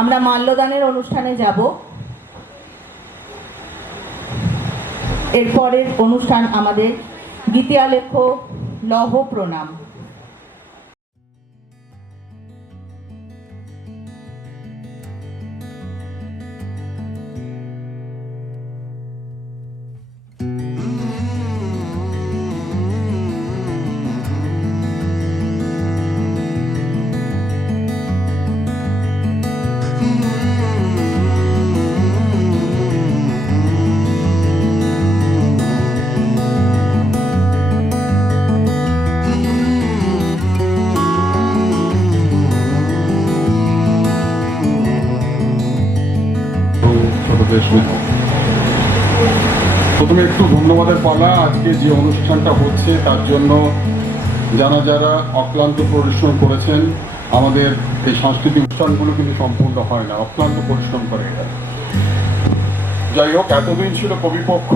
আমরা মাল্যদানের অনুষ্ঠানে যাব। এরপরের অনুষ্ঠান আমাদের গীতিয়ালেখ্য লৌহ প্রণাম। প্রথমে একটু ধন্যবাদের পালা। আজকে যে অনুষ্ঠানটা হচ্ছে তার জন্য যারা অক্লান্ত পরিশ্রম করেছেন। আমাদের এই সাংস্কৃতিক অনুষ্ঠানগুলো কিন্তু সম্পূর্ণ হয় না, অক্লান্ত পরিশ্রম করে এরা। যাই হোক, এতদিন ছিল কবিপক্ষ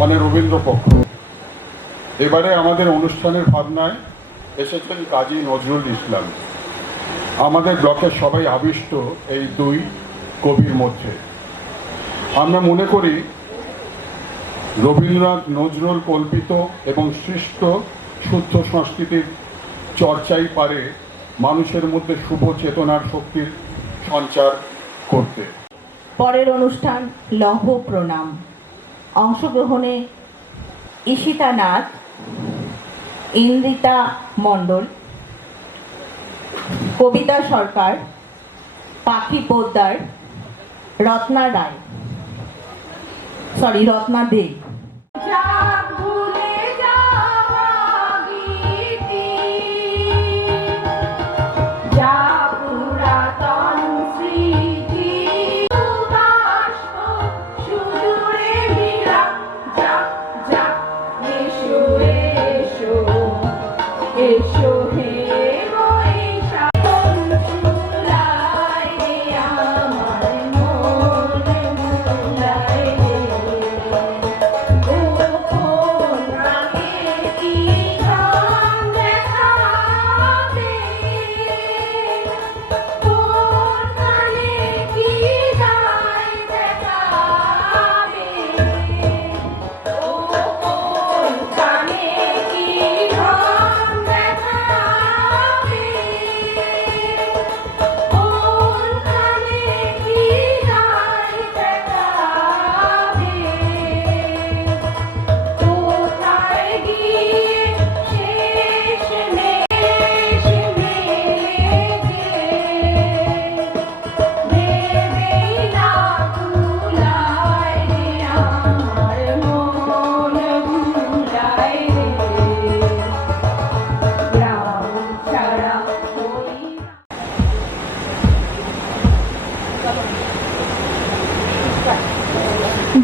মানে রবীন্দ্রপক্ষ। এবারে আমাদের অনুষ্ঠানের ভাবনায় এসেছেন কাজী নজরুল ইসলাম। আমাদের ব্লকের সবাই আবিষ্ট এই দুই কবির মধ্যে। আমরা মনে করি রবীন্দ্রনাথ নজরুল কল্পিত এবং সৃষ্ট শুদ্ধ সংস্কৃতির চর্চাই পারে মানুষের মধ্যে শুভ চেতনার শক্তির সঞ্চার করতে। পরের অনুষ্ঠান লৌহ প্রণাম। অংশগ্রহণে ঈশিতা নাথ, ইন্দ্রিতা মণ্ডল, কবিতা সরকার, পাখি পোদ্দার, রত্না দে।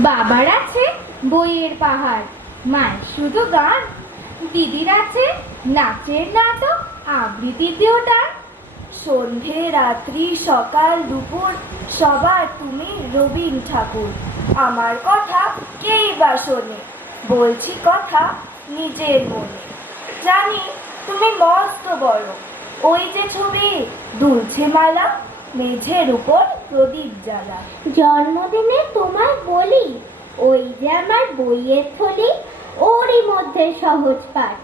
বাবার আছে বইয়ের পাহাড়, মায়ের শুধু গান, দিদির আছে নাচের নাটক, আবৃত্তি দিওটার। সন্ধে রাত্রি সকাল দুপুর সবার তুমি রবীন ঠাকুর। আমার কথা কেই বা শোনে, বলছি কথা নিজের মনে। জানি তুমি মস্ত বড়, ওই যে ছবি দুলছে মালা, মেঝের উপর প্রদীপ জ্বালা। জন্মদিনে তোমায় বলি, ওই যে আমার বইয়ের থলি, ওরই মধ্যে সহজ পাঠ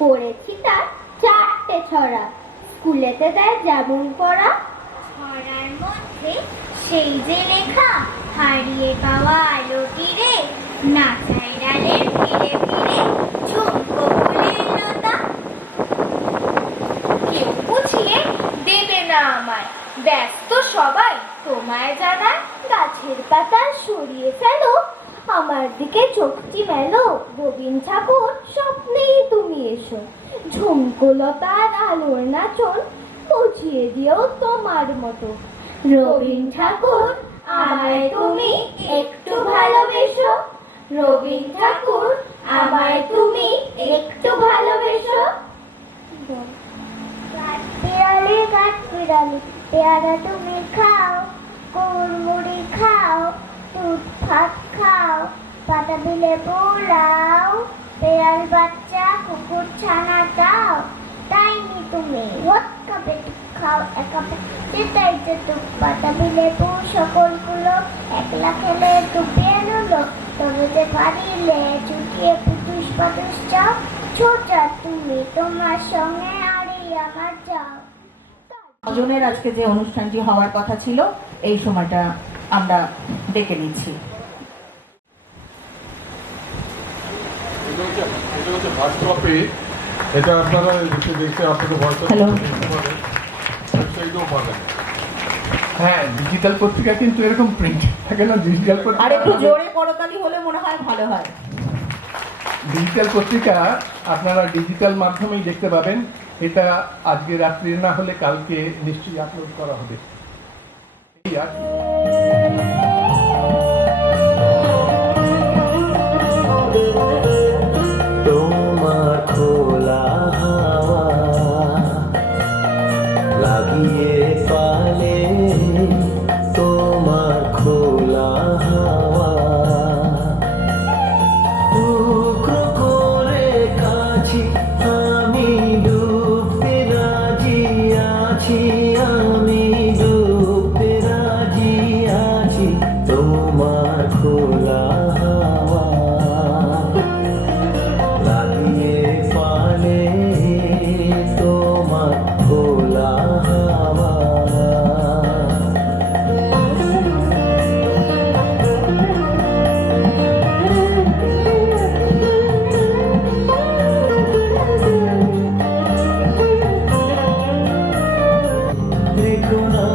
পড়েছি তার 4টে ছড়া, স্কুলেতে দেয় যেমন পড়া। ছড়ার মধ্যে সেই যে লেখা, হারিয়ে পাওয়া আলো তীরে, নাচাই ডালের ফিরে ফিরে ঝুমকো ফুলের লতা। কেউ বুঝিয়ে দেবে না আমায়, ব্যস্ত সবাই তোমায় জানায়। গাছের পাতা সরিয়ে ফেলো, আমার দিকে চোখটি মেলো, রবীন ঠাকুর স্বপ্নেই তুমি এসো। ঝুমকোলতার আলোর নাচন বুঝিয়ে দিও তোমার মতো। রবীন ঠাকুর আমায় তুমি একটু ভালোবেসো, রবীন ঠাকুর আমায় তুমি একটু ভালোবেসো। কাঠবিড়ালি কাঠবিড়ালি পেয়ারা তুমি খাও, কুড়মুড়ি খাও, দুধ ভাত খাও, পাতা বিলে পোলাও, পেয়াল বাচ্চা কুকুর ছানা দাও, তাই নি তুমি হোত কাবে খাও একা যেটাই যেটুক বাতাবি লেবু সকলগুলো একলা খেলে ডুবিয়ে নিল তবে যে পারিলে চুটিয়ে পুতুস পাতুস চাও ছোটা তুমি তোমার সঙ্গে আরে আমার যাও। স্বজনের আজকে যে অনুষ্ঠানটি হওয়ার কথা ছিল এই সময়টা আমরা ডেকে নিচ্ছি। এটা হচ্ছে হার্ড কপি, এটা আপনারা দেখতে আপনাদের Hello. ওয়েবসাইটেও পাবেন। হ্যাঁ, ডিজিটাল পত্রিকা কিন্তু এরকম প্রিন্ট থাকে না। ডিজিটাল আর একটু পত্রিকা জোরে করতালি হলে মনে হয় ভালো হয়। ডিজিটাল পত্রিকা আপনারা ডিজিটাল মাধ্যমেই দেখতে পাবেন। এটা আজকে রাত্রি না হলে কালকে নিশ্চয়ই আপলোড করা হবে। এই আর তোমার খোলা হাওয়া লাগিয়ে পালে, তোমার খোলা হাওয়া টুকরো করে কাছি আমি ডুবতে রাজি আছি, আমি ডুবতে রাজি আছি তোমার খোলা হাওয়া লাগিয়ে পালে, তোমার খোলা হাওয়া। দেখো না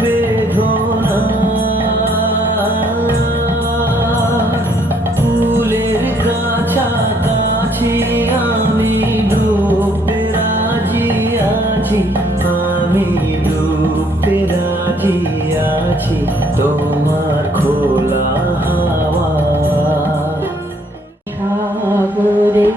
বেদনা ফুলের কাছাকাছি আমি ডুবতে রাজি আছি, আমি ডুবতে রাজি আছি তোমার খোলা হাওয়া। সাগরে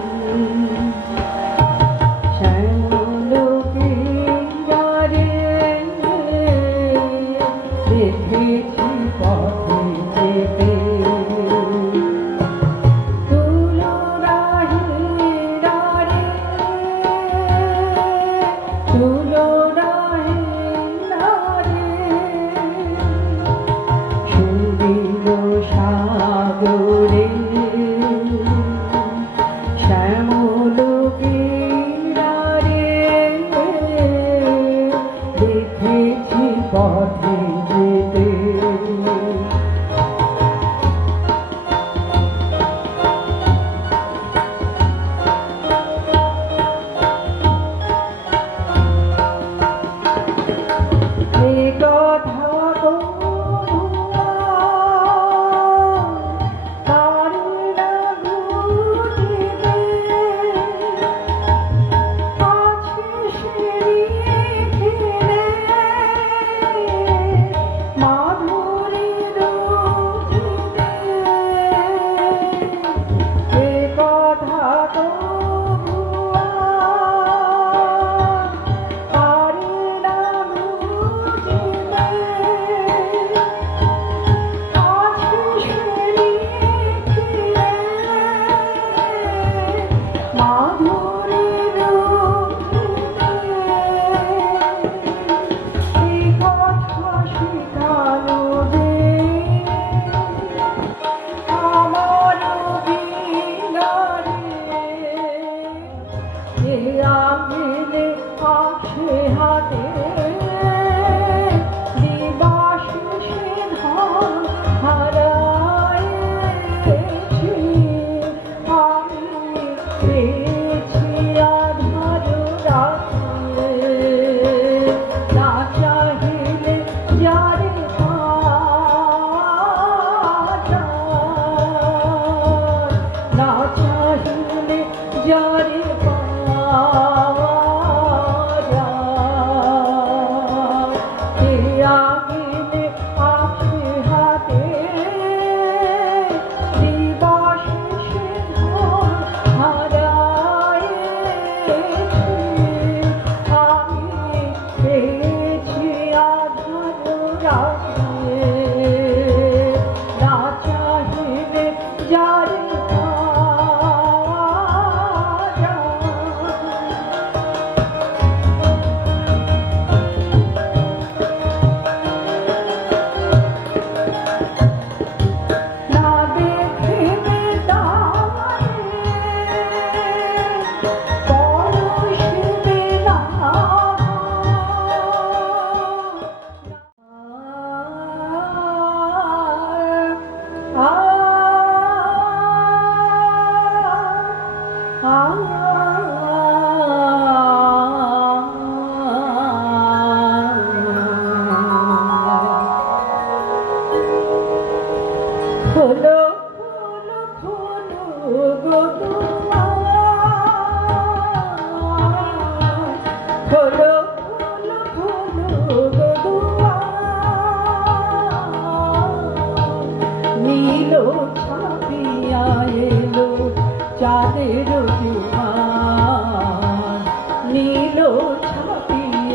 যারে পাওয়া যায়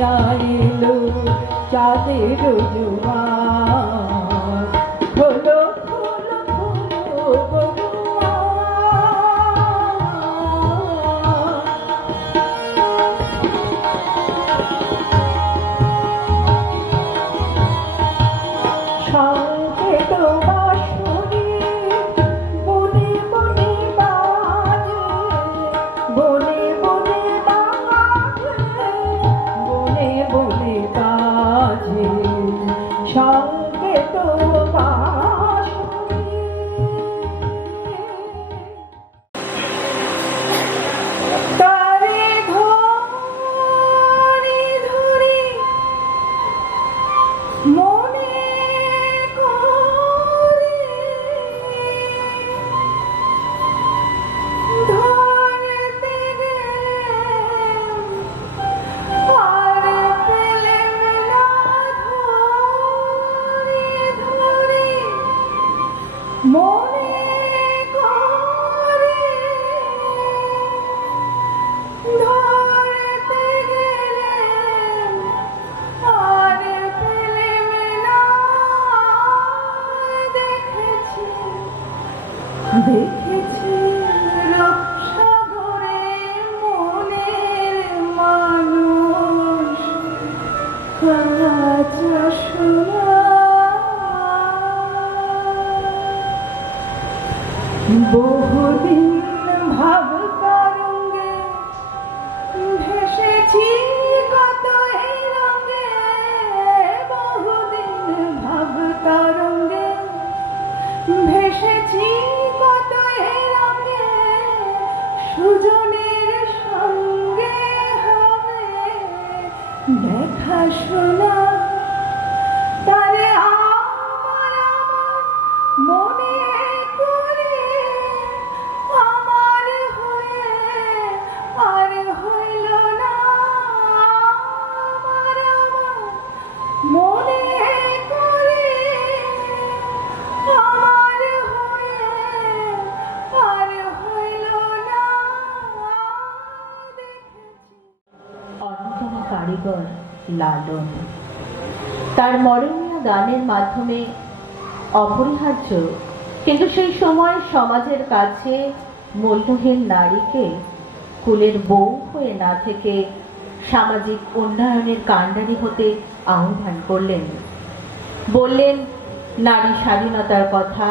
ছায়া এলো চাঁদের জোয়ার হলো হলো হলো বগুড়া। সংকেত বাঁশরি বনে বনে বাজে, বনে বনে বাজে, বনে বনে বাজে সংকেত বাঁশরি। তারে ধরি ধরি মনে করে ধরতে গেলে আর পেলেম না, ধরি ধরি মনে করে ধরতে গেলে আর পেলেম না। দেখেছি দেখেছি রূপসাগরে মনের মানুষ কাঁচ সোনা। বহুদিন ভাব তরঙ্গে ভেসেছি কত এই রঙে, বহুদিন ভাব তরঙ্গে ভেসেছি কত এই রঙে। সুজনের সঙ্গে হবে দেখা শোনা, তারে আমার আমার মনে করে আমার হয়ে আর হইল না। আমার আমার মনে করে আমার হয়ে আর হইল না। দেখেছি অন্যতম কারিগর লালন তার মরণীয় গানের মাধ্যমে অপরিহার্য, কিন্তু সেই সময় সমাজের কাছে মূল্যহীন নারীকে কুলের বউ হয়ে না থেকে সামাজিক উন্নয়নের কাণ্ডারি হতে আহ্বান করলেন। বললেন নারী স্বাধীনতার কথা,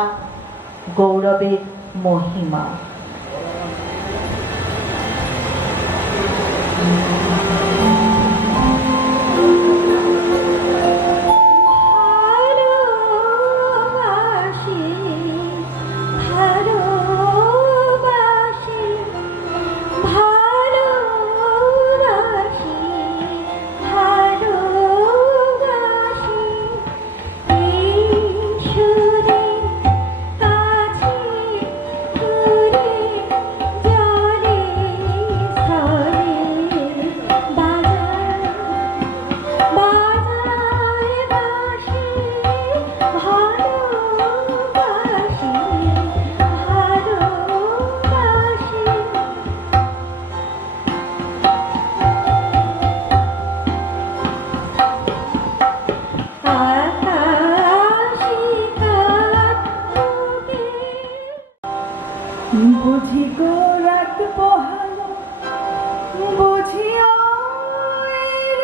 গৌরবের মহিমা। ভালোবাসি ভালোবাসি ভালোবাসি ভালোবাসি এই সুরে কাছে দূরে জলে ছড়ে বাজায় বাজায় বাঁশি ভালোবাসি ভালোবাসি। বুঝি গো রাত পোহালো, বুঝি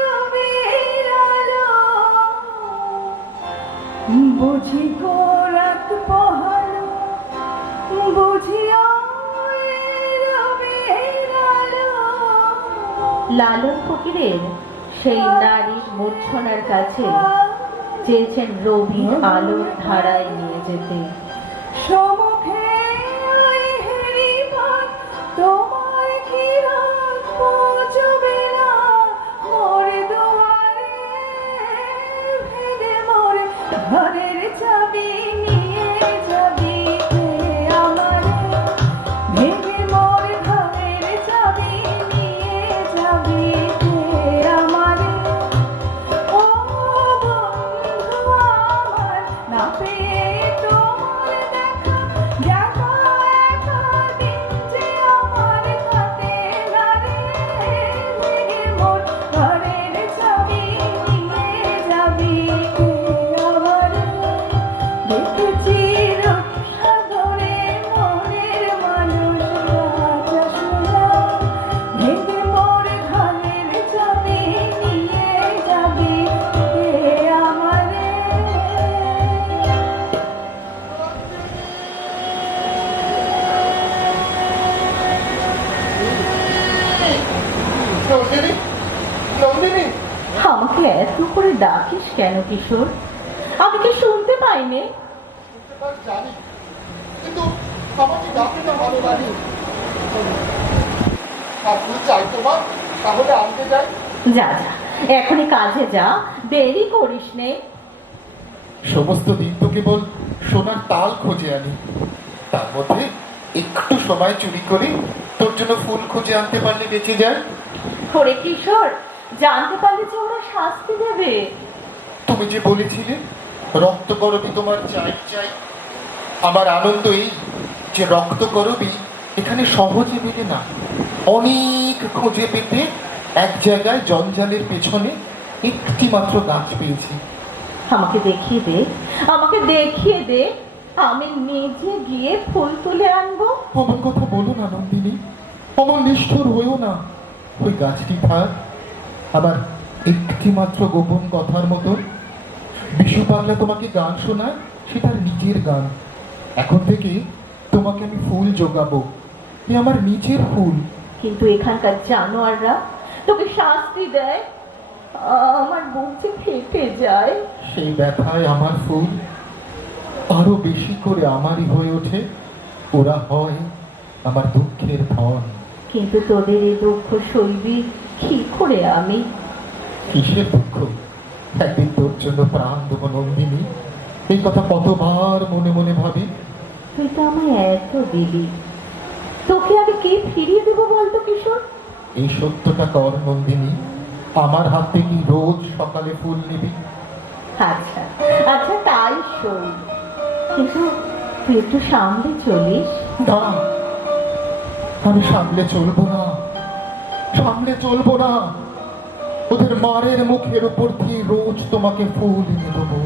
রবির আলো, বুঝি গো রাত পোহালো, বুঝি রবির আলো। লালন ফকিরের সেই নারীর মূর্ছনার কাছে চেয়েছেন রবির আলোর ধারায় নিয়ে যেতে। সমুখে ওই হেরিপথ তোমার কিরণ পৌঁছবে না, মোর দুয়ারে ভেদে মোর ঘরের চাবি নিয়ে যাবি কে আমারে, ভেঙে মোর ঘরের চাবি নিয়ে যাবি কে আমারে। ও বন্ধু আমার, না পেয়ে তোমার দেখা আমাকে এত করে ডাকিস কেন কিশোর? আমি কি শুনতে পাইনি? জানি, কিন্তু আমাকে ডাকতে ভালো লাগে। আপনি চাই তোমার, তাহলে আনতে যাই। যা যা, এখনই কাজে যা, দেরি করিস নে। সমস্ত দিন তো কেবল সোনার তাল খোঁজে আনি, তার মধ্যে একটু সময় চুরি করে তোর জন্য ফুল খুঁজে আনতে পারলে বেঁচে যায়। ওরে কিশোর, জানতে পারলে যে ওরা শাস্তি দেবে। তুমি যে বলেছিলে রক্ত করবি তোমার চাই চাই, আমার আনন্দ এই যে রক্ত করবি এখানে সহজে মেলে না। অনেক খুঁজে পেতে এক জায়গায় জঞ্জালের পেছনে একটি মাত্র গাছ পেয়েছি। আমাকে দেখিয়ে দে, আমাকে দেখিয়ে দে, আমি নিজে গিয়ে ফুল তুলে আনবো। অমন কথা বলো না নন্দিনী, অমন নিষ্ঠুর হয়েও না। ওই গাছটি থাক, আবার একটি মাত্র গোপন কথার মতো। বিশু পাগলা তোমাকে গান শোনায়, সেটার নিজের গান। এখন থেকে তোমাকে আমি ফুল জোগাবো, এ আমার নিজের ফুল। কিন্তু এখানকার জানোয়াররা তোকে শাস্তি দেয়, আমার বুক যে ফেটে যায়। সেই ব্যথায় আমার ফুল আরো বেশি করে আমারই হয়ে ওঠে। ওরা হয় আমার দুঃখের ধন। কিন্তু তোদের এই দুঃখ সইবি কি করে আমি? কিসের দুঃখ? একদিন তোর জন্য প্রাণ দেব নন্দিনী, এই কথা কতবার মনে মনে ভাবি। তুই তো আমায় এত দিলি, তোকে আমি কি ফিরিয়ে দেবো বলতো কিশোর? এই সত্যটা কর নন্দিনী, আমার হাত থেকে রোজ সকালে ফুল নিবি। আচ্ছা আচ্ছা, তাই সই, কিন্তু তুই একটু সামনে চলিস। না, আমি সামলে চলবো না, সামলে চলবো না। ওদের মারের মুখের উপর দিয়ে রোজ তোমাকে ফুল এনে দেবো।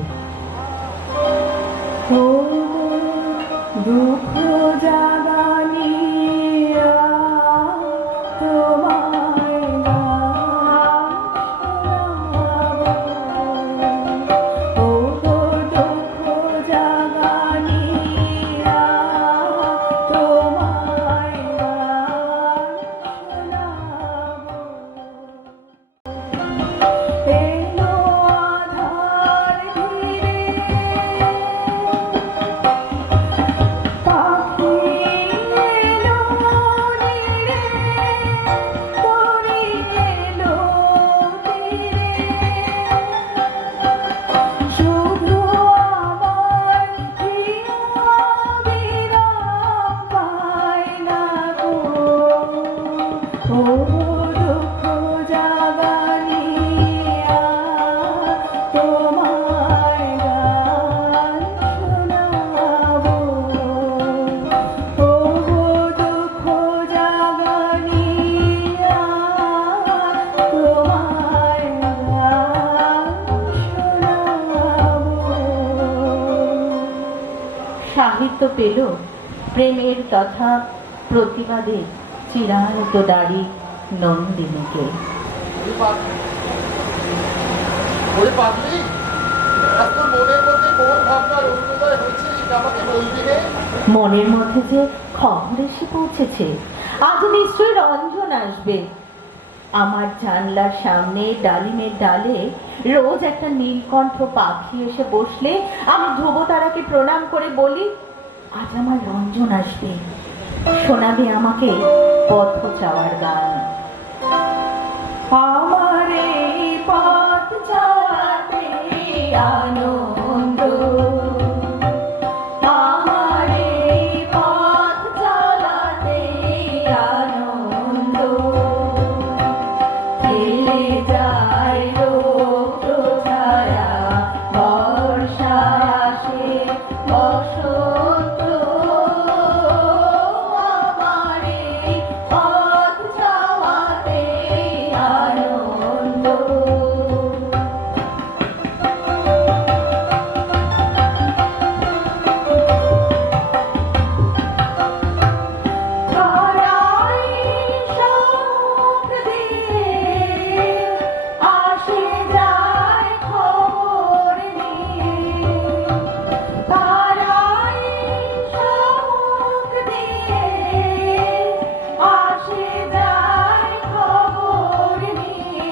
দুঃখ জাগানিয়া তোমায় গান শোনাবো। ও গো দুঃখ জাগানিয়া তোমায় গান শোনাবো। এলো আধার ধীরে পাখি এলো নীরে, তরি এলো তীরে, শুধু আমার প্রিয় বিরাম পায় না গো। ও দুঃখ জাগানিয়া তোমায় গান শোনাবো। ও দুঃখ জাগানিয়া তোমায় গান শোনাবো। সাহিত্য পেল প্রেমের তথা প্রতিবাদে চিরায়ত দাড়ি নন্দিনীকে। ওরে পাগলি, আজ তোর মনের মধ্যে কোন ভাবনার অরুণোদয় হচ্ছে আমাকে বলবি রে? মনের মধ্যে যে খবর এসে পৌঁছেছে, আজ নিশ্চয়ই রঞ্জন আসবে। আমার জানলার সামনে ডালিমের ডালে রোজ একটা নীলকণ্ঠ পাখি এসে বসলে আমি ধ্রুবতারাকে প্রণাম করে বলি, আজ আমার রঞ্জন আসবে, শোনাবে আমাকে পথ চাওয়ার গান। আমার এই পথ চলাতে আনন্দ, আমার এই পথ চলাতে আনন্দ, খেলে যায় রৌদ্র ছায়া, বর্ষায় আসে বসন্ত। আমার এই পথ চলাতে আনন্দ। তারাই সুখ দিয়ে আসে যায় খবর নিয়ে, তারাই সুখ দিয়ে আসে যায় খবর নিয়ে।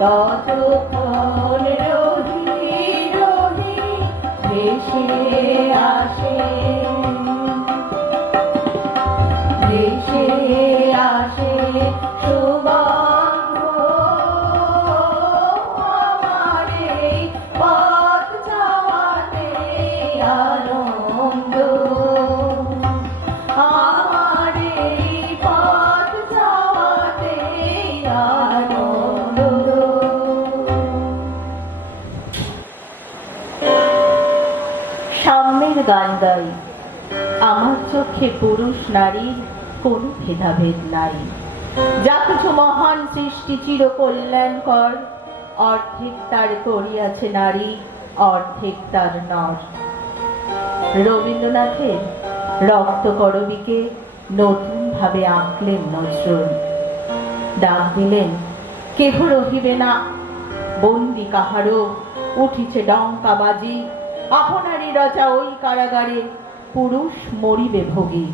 ততক্ষণ রহি রহি ভেসে আসে, ভেসে আসে সুগন্ধ আমার এই পথ যাওয়াতে আনন্দ, আমার এই পথ যাওয়াতে আনন্দ। সাম্যের গান গাই, আমার চোখে পুরুষ নারীর কোনো ভেদাভেদ নাই। যা কিছু মহান সৃষ্টি চির কল্যাণকর, অর্ধেক তার করিয়াছে নারী, অর্ধেক তার নর। রবীন্দ্রনাথের রক্তকরবীকে নতুন ভাবে আঁকলেন নজরুল। ডাক দিলেন, কেহ রহিবে না বন্দি কাহারও, উঠিছে ডঙ্কা বাজি, আপনারই রচা ওই কারাগারে পুরুষ মরিবে ভোগী।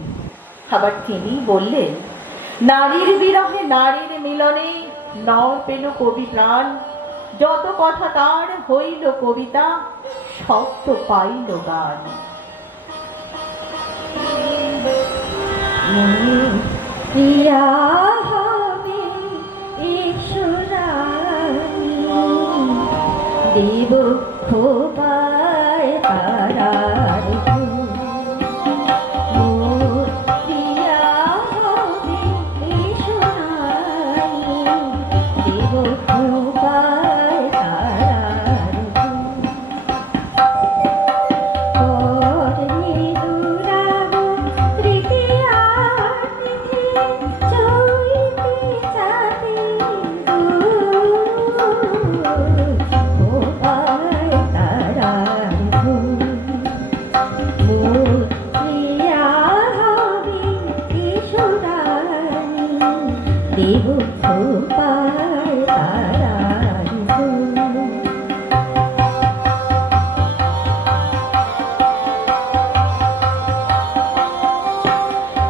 আবার তিনি বললেন, নারীর বিরহে নারীর মিলনে নর পেল কবি প্রাণ, যত কথা তার হইল কবিতা, শব্দ পাইল গান। প্রিয়া হবে ঈশ্বরানী, দেব খোবায় পারার ফুল। মোর প্রিয়া হবে ঈশ্বরানী, দেব খোবায় পারার ফুল। করনি দুরাগ তৃতীয়া তিথি, চৈতে চাঁদে খোবায় তারার ফুল। মোর প্রিয়া হবে ঈশ্বরানী, দেব খোবায় তারার ফুল।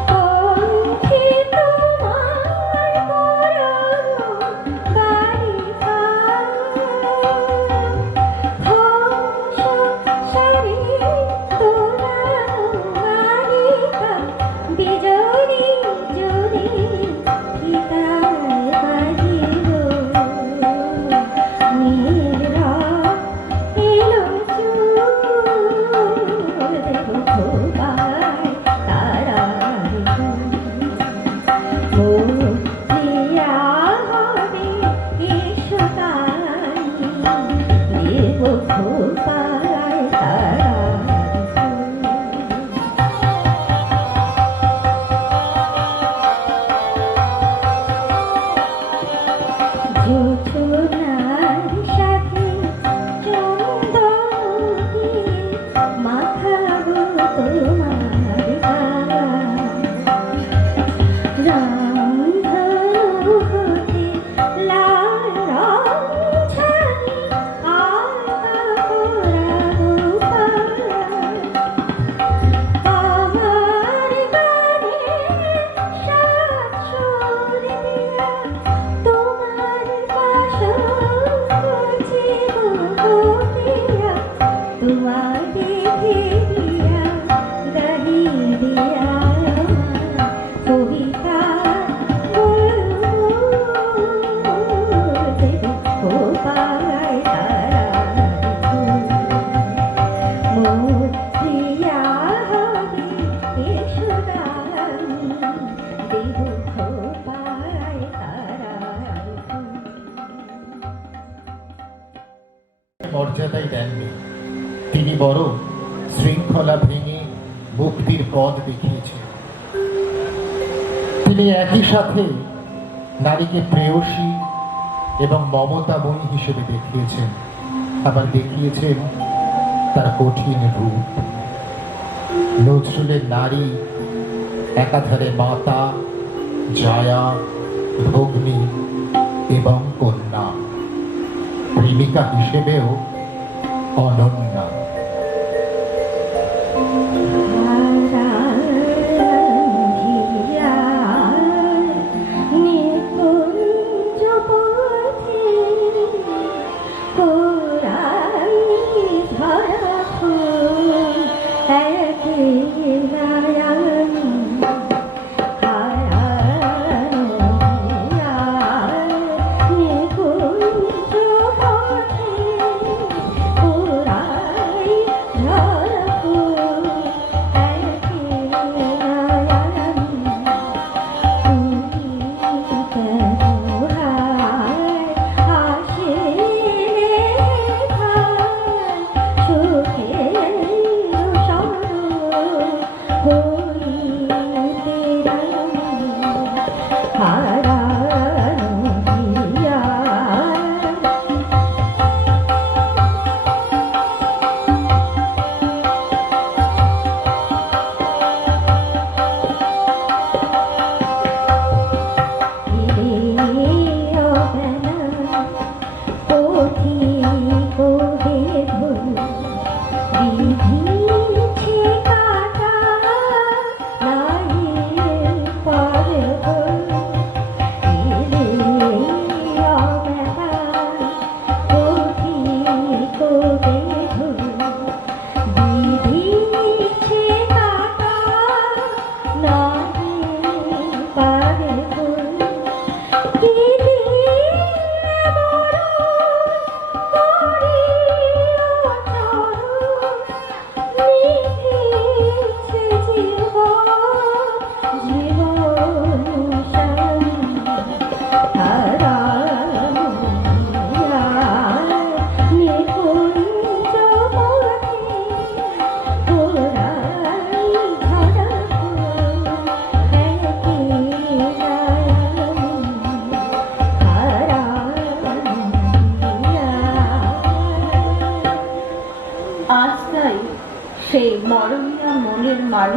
কণ্ঠে তোমার পরাণ বালিকা, হংস সারি তোলানো বালিকা, বিজরি জরি ফিতায় বাজিল। নীল রং এলো চুল, দেব খোবায় তারার ফুল। মোর প্রিয়া হবে ঈশ্বরানী, দেব খোবায় তারার ফুল। জোছনার সাথে চন্দন দিয়ে মাখাবো তোমার গান। রামধনু হতে লাল রং ছানি, আলতা পরাবো পাড়। আমার গানে সাত সুর দিয়া, তোমার বাসর বুঝিব গোপিয়া। তোমার বেঁধে দিয়া গাহি দিয়া কবিতা বলবো, দেব খোবায় তারার ফুল। মোর প্রিয়া হবে ঈশ্বরানী, দেব খোবায় তারার ফুল। মর্যাদাই দেননি, তিনি বরং শৃঙ্খলা ভেঙে মুক্তির পথ দেখিয়েছেন। তিনি একই সাথে নারীকে প্রেয়সী এবং মমতাময়ী হিসেবে দেখিয়েছেন, আবার দেখিয়েছেন তার কঠিন রূপ। নজরুলের নারী একাধারে মাতা, জায়া, ভগ্নী এবং কন্যা, প্রেমিকা হিসেবেও অনন্যা। নিকুঞ্জ পথে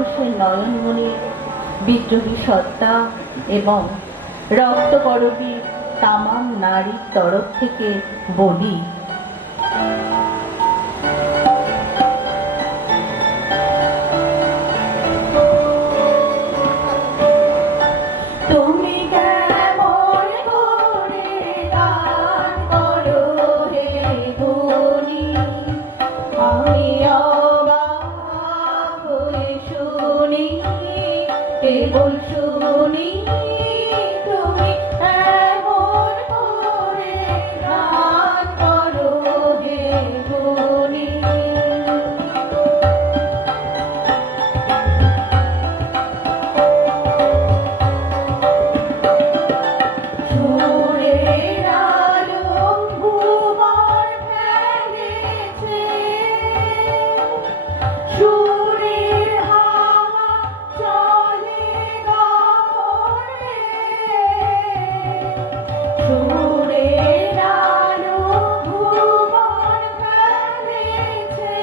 মানুষের নয়নমণির বিদ্রোহী সত্তা এবং রক্তকরবী তামাম নারীর তরফ থেকে বলি, তুমি কেমন করে গান করো হে ধনী, আমি অবাক হয়ে শুনি, কেবল শুনি তুমি এমন করে গান করো হে ধনী। সুরের আলো ভুবন ফেলেছে, সুরের হাওয়া চলে গগনে, সুরের আলো ভুবন ফেলেছে,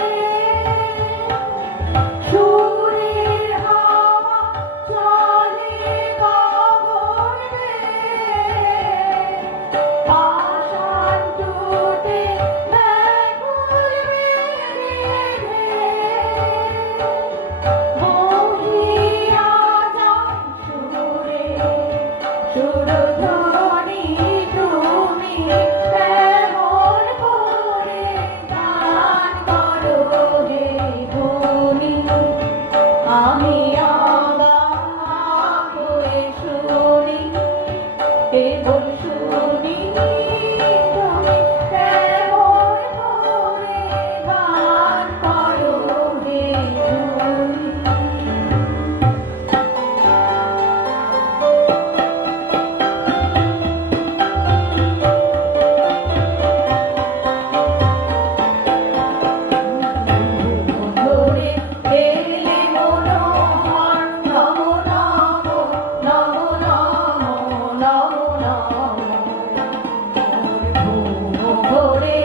সুরের হাওয়া চলে গগনে, পাষাণ টুটে ব্যাকুল বেগে বহিয়া যায় সুরে, সুরধ্বনি তুমি কেমন করে গান করো হে ধনী, আমি অবাক হয়ে শুনি, কেবল শুনি তুমি কেমন করে গান করো হে ধনী। ধরে এলে মনোহর নমো নমো নমো নমো নমো নমো, ধরে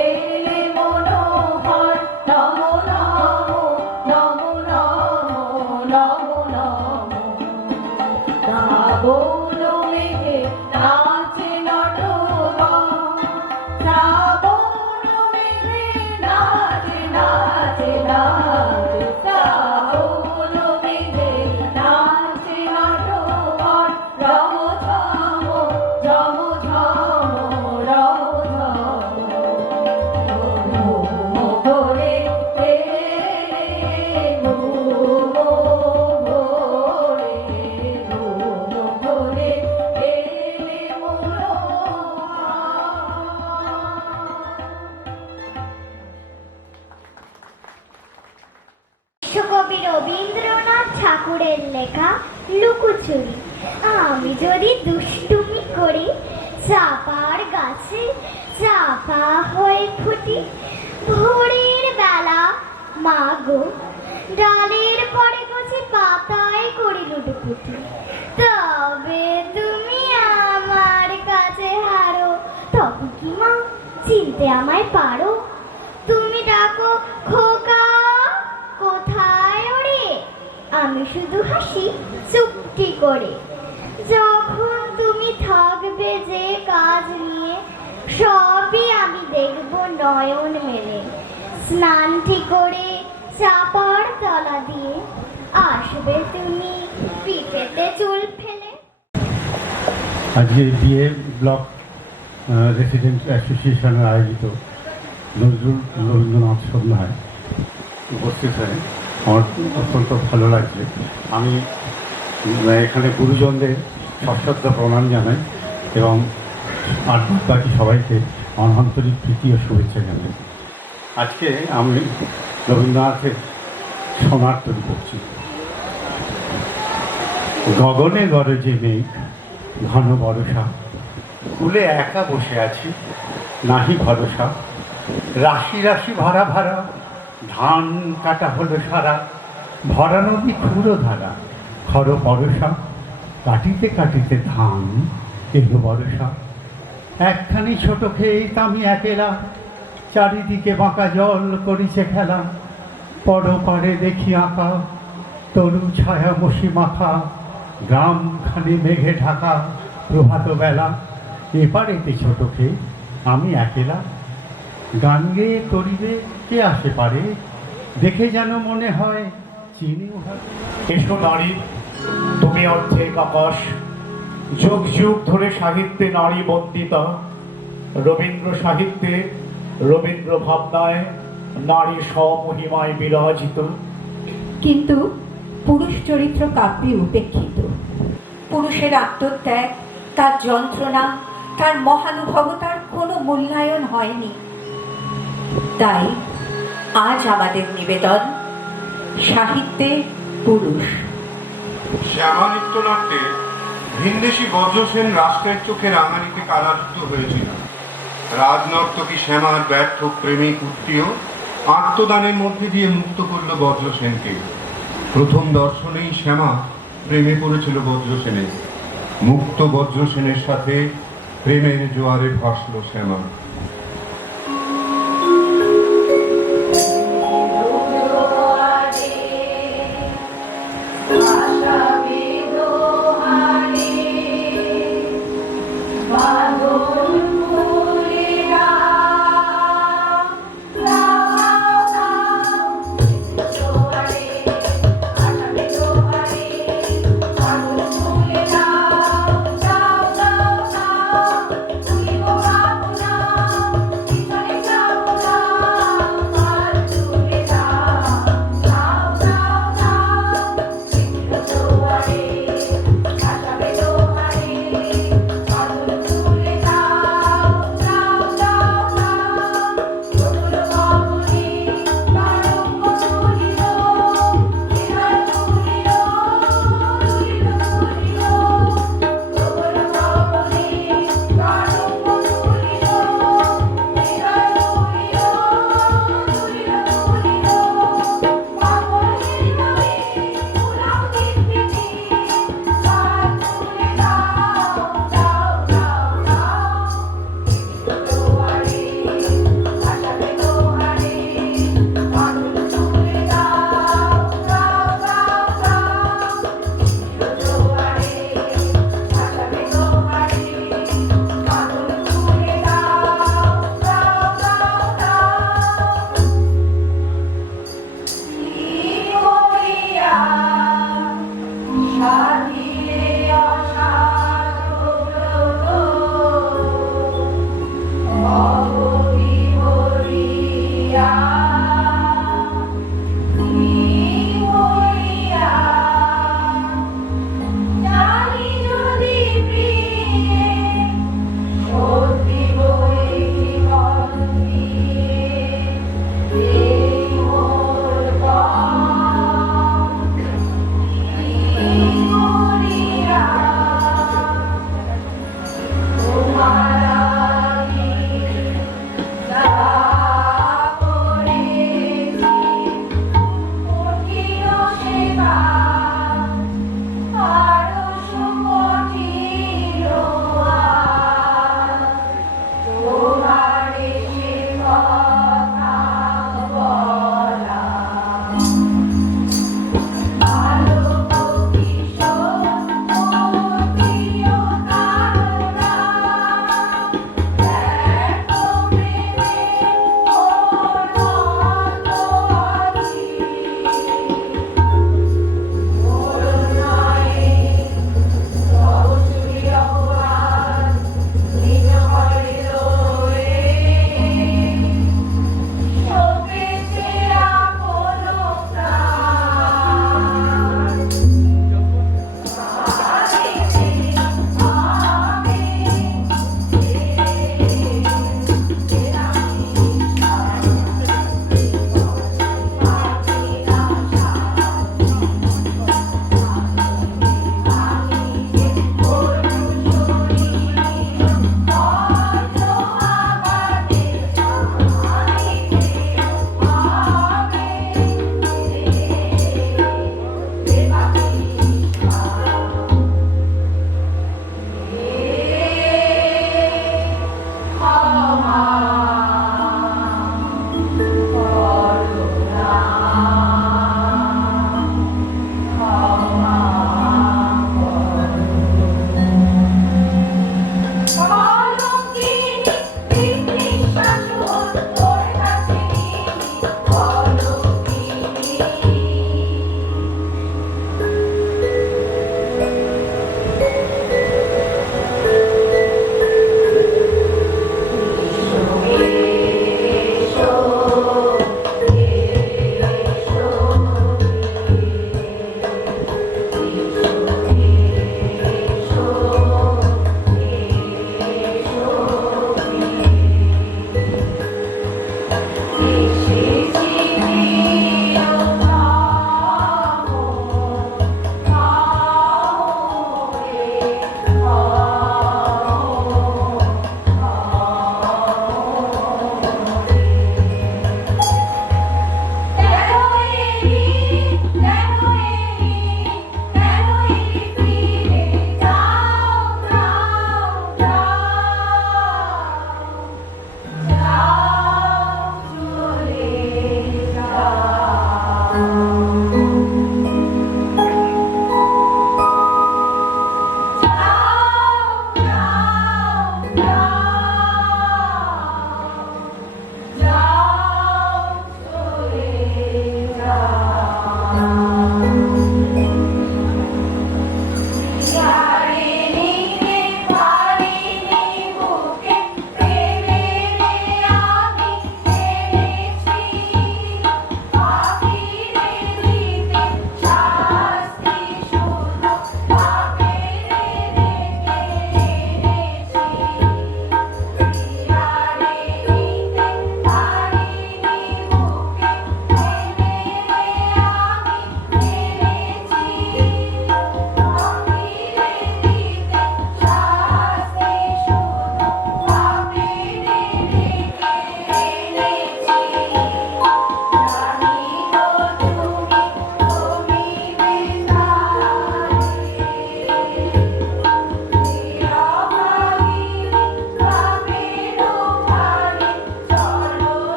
এলে মনোহর নমো নমো নমো নমো নমো নমো, শ্রাবণ মেঘে নাচে নটবর, শ্রাবণ মেঘে নাচে নাচে নাচে, শ্রাবণ মেঘে নাচে নটবর, রম ঝম ঝম ঝম রম ঝম, ধরে বিশ্বকবি রবীন্দ্রনাথ ঠাকুরের লেখা লুকোচুরি। আমি যদি দুষ্টুমি করি, চাপার গাছে চাপা হয়ে ফুটি, ভোরের বেলা মা গো ডালের পরে কচি পাতায় করি লুটোপুটি, তবে তুমি আমার কাছে হারো, তবে কি মা চিনতে আমায় পারো? তুমি ডাকো খোকা কোথায় ওরে, আমি শুধু হাসি চুপটি করে। যখন তুমি থাকবে যে কাজ নিয়ে, সবই আমি দেখব নয়ন মেলে। স্নানটি করে চাপার তলা দিয়ে আসবে তুমি পিঠেতে চুল ফেলে। আজকে বিএ ব্লক রেসিডেন্ট অ্যাসোসিয়েশনের আয়োজিত নজরুল রবীন্দ্রনাথ সন্ধ্যায় উপস্থিত হয়ে আমার অত্যন্ত ভালো লাগছে। আমি এখানে গুরুজনদের সশ্রদ্ধ প্রণাম জানাই এবং আর বাকি সবাইকে আমার আন্তরিক প্রীতি ও শুভেচ্ছা জানাই। আজকে আমি রবীন্দ্রনাথের সোনার তৈরি করছি। গগনে গরজে মেঘ ঘন বরষা, কুলে একা বসে আছি নাহি ভরসা, রাশি রাশি ভরা ভরা ধান কাটা হলো সারা, ভরা নদী ক্ষুরো ধারা খর পরশা, কাটিতে কাটিতে ধান এলো বরষা। একখানি ছোট ক্ষেত আমি একেলা, চারিদিকে বাঁকা জল করিছে খেলা, পরপারে দেখি আঁকা তরু ছায়া মশি মাখা গ্রাম খানি মেঘে ঢাকা প্রভাত বেলা, এপারেতে ছোটকে আমি একেলা, গান গেয়ে তরিবে কে আসে পারে, দেখে যেন মনে হয় চিনি উহা। এসো নারী, তুমি অর্ধেক আকাশ, যুগ যুগ ধরে সাহিত্যে নারী বন্দিতা। রবীন্দ্র সাহিত্যে, রবীন্দ্র ভাবনায় নারী স্বমহিমায় বিরাজিত। কিন্তু পুরুষ চরিত্র কাব্যে উপেক্ষিত। পুরুষের আত্মত্যাগ, তার যন্ত্রণা, তার মহানুভবতার কোনো মূল্যায়ন হয়নি। তাই আজ আমাদের নিবেদন সাহিত্যে পুরুষ। শ্যামা নৃত্যনাট্যে ভিনদেশি বজ্রসেন রাষ্ট্রের চোখে রাঙানিতে কারারুদ্ধ হয়েছিল। রাজনর্তকী শ্যামার ব্যর্থ প্রেমিক উত্তীয় আত্মদানের মধ্যে দিয়ে মুক্ত করল বজ্রসেনকে। প্রথম দর্শনেই শ্যামা প্রেমে পড়েছিল বজ্রসেনের। মুক্ত বজ্রসেনের সাথে প্রেমের জোয়ারে ভাসল শ্যামা।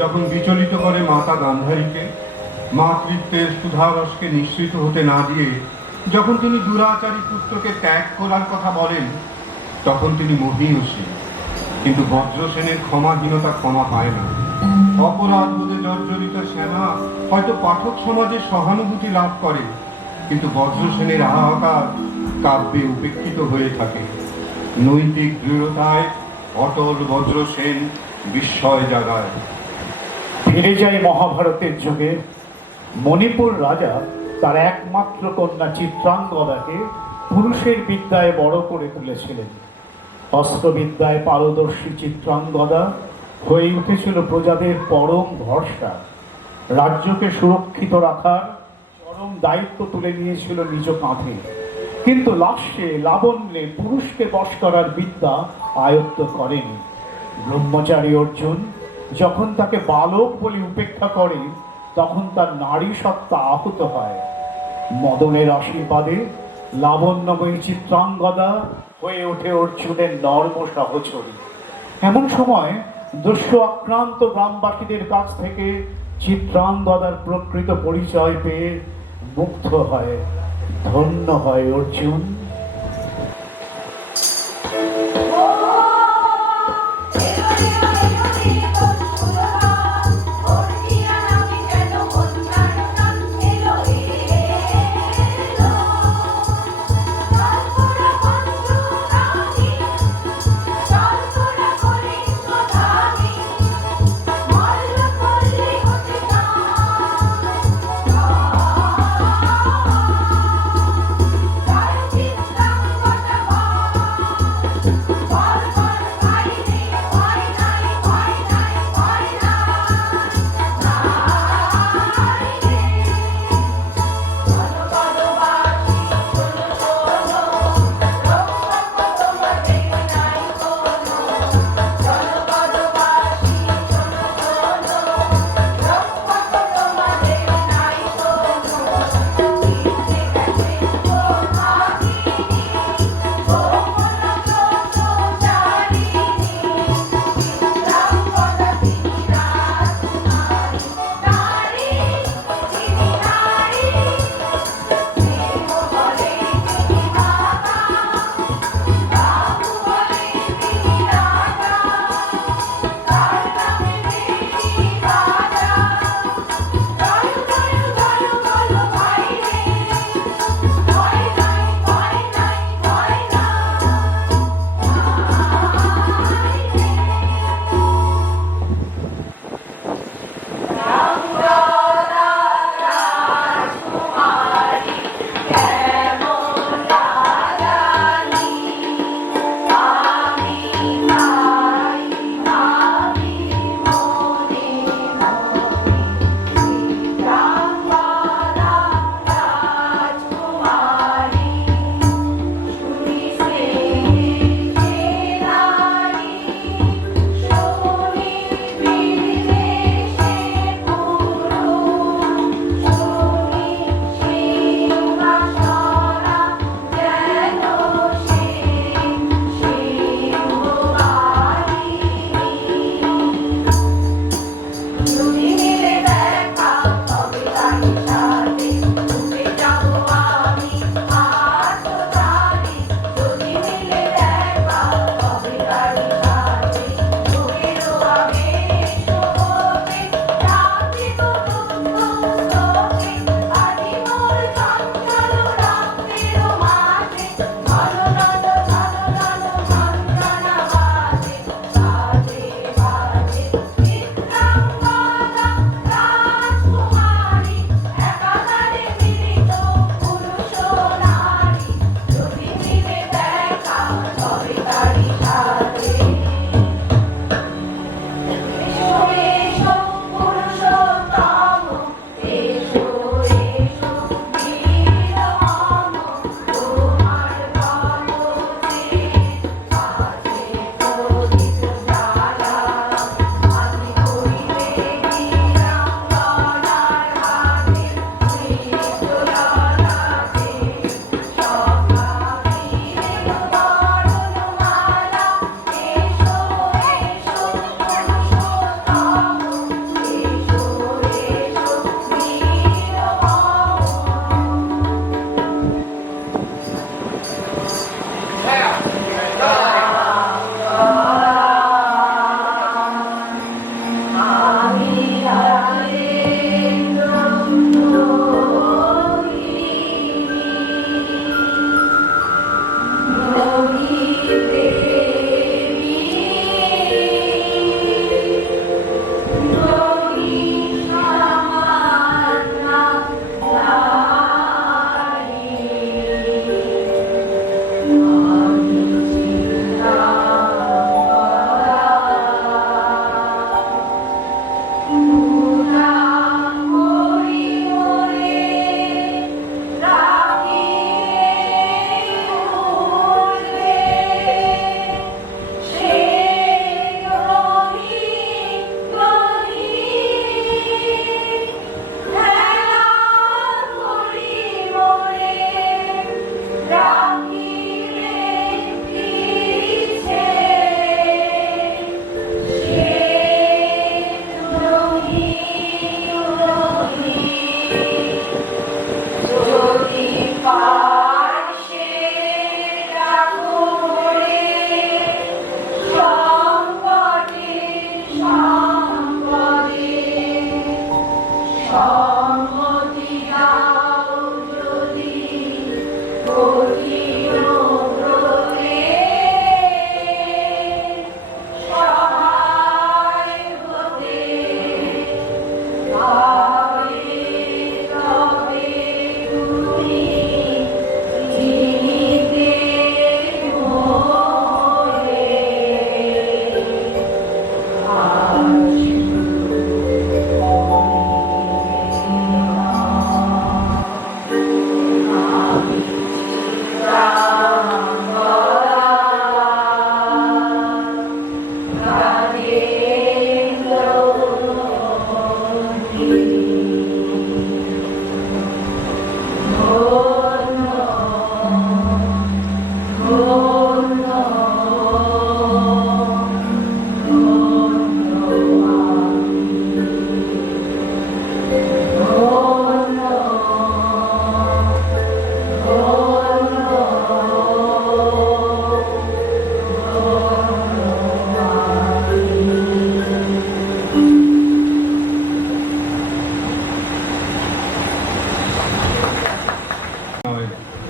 যখন বিচলিত করে মাতা গান্ধারীকে, মাতৃত্বের সুধারসকে নিঃসৃত হতে না দিয়ে যখন তিনি দুরাচারী পুত্রকে ত্যাগ করার কথা বলেন, তখন তিনি মহীয়সী। কিন্তু বজ্রসেনের ক্ষমাহীনতা ক্ষমা পায় না। অপরাধ বোধে জর্জরিত শ্যামা হয়তো পাঠক সমাজের সহানুভূতি লাভ করে, কিন্তু বজ্রসেনের হাহাকার কাব্যে উপেক্ষিত হয়ে থাকে। নৈতিক দৃঢ়তায় অটল বজ্রসেন বিস্ময় জাগায়। ফিরে যায় মহাভারতের যুগে। মণিপুর রাজা তার একমাত্র কন্যা চিত্রাঙ্গদাকে পুরুষের বিদ্যায় বড় করে তুলেছিলেন। অস্ত্রবিদ্যায় পারদর্শী চিত্রাঙ্গদা হয়ে উঠেছিল প্রজাদের পরম ভরসা। রাজ্যকে সুরক্ষিত রাখার চরম দায়িত্ব তুলে নিয়েছিল নিজ কাঁধে। কিন্তু লাস্যে লাবণ্যে পুরুষকে বশ করার বিদ্যা আয়ত্ত করেনি। ব্রহ্মচারী অর্জুন যখন তাকে বালক বলে উপেক্ষা করে, তখন তার নারী সত্তা আহত হয়। মদনের আশীর্বাদে লাবণ্যময়ী চিত্রাঙ্গদা হয়ে ওঠে অর্জুনের নর্ম সহচরী। এমন সময় দস্যু আক্রান্ত গ্রামবাসীদের কাছ থেকে চিত্রাঙ্গদার প্রকৃত পরিচয় পেয়ে মুগ্ধ হয়, ধন্য হয় অর্জুন। Thank you.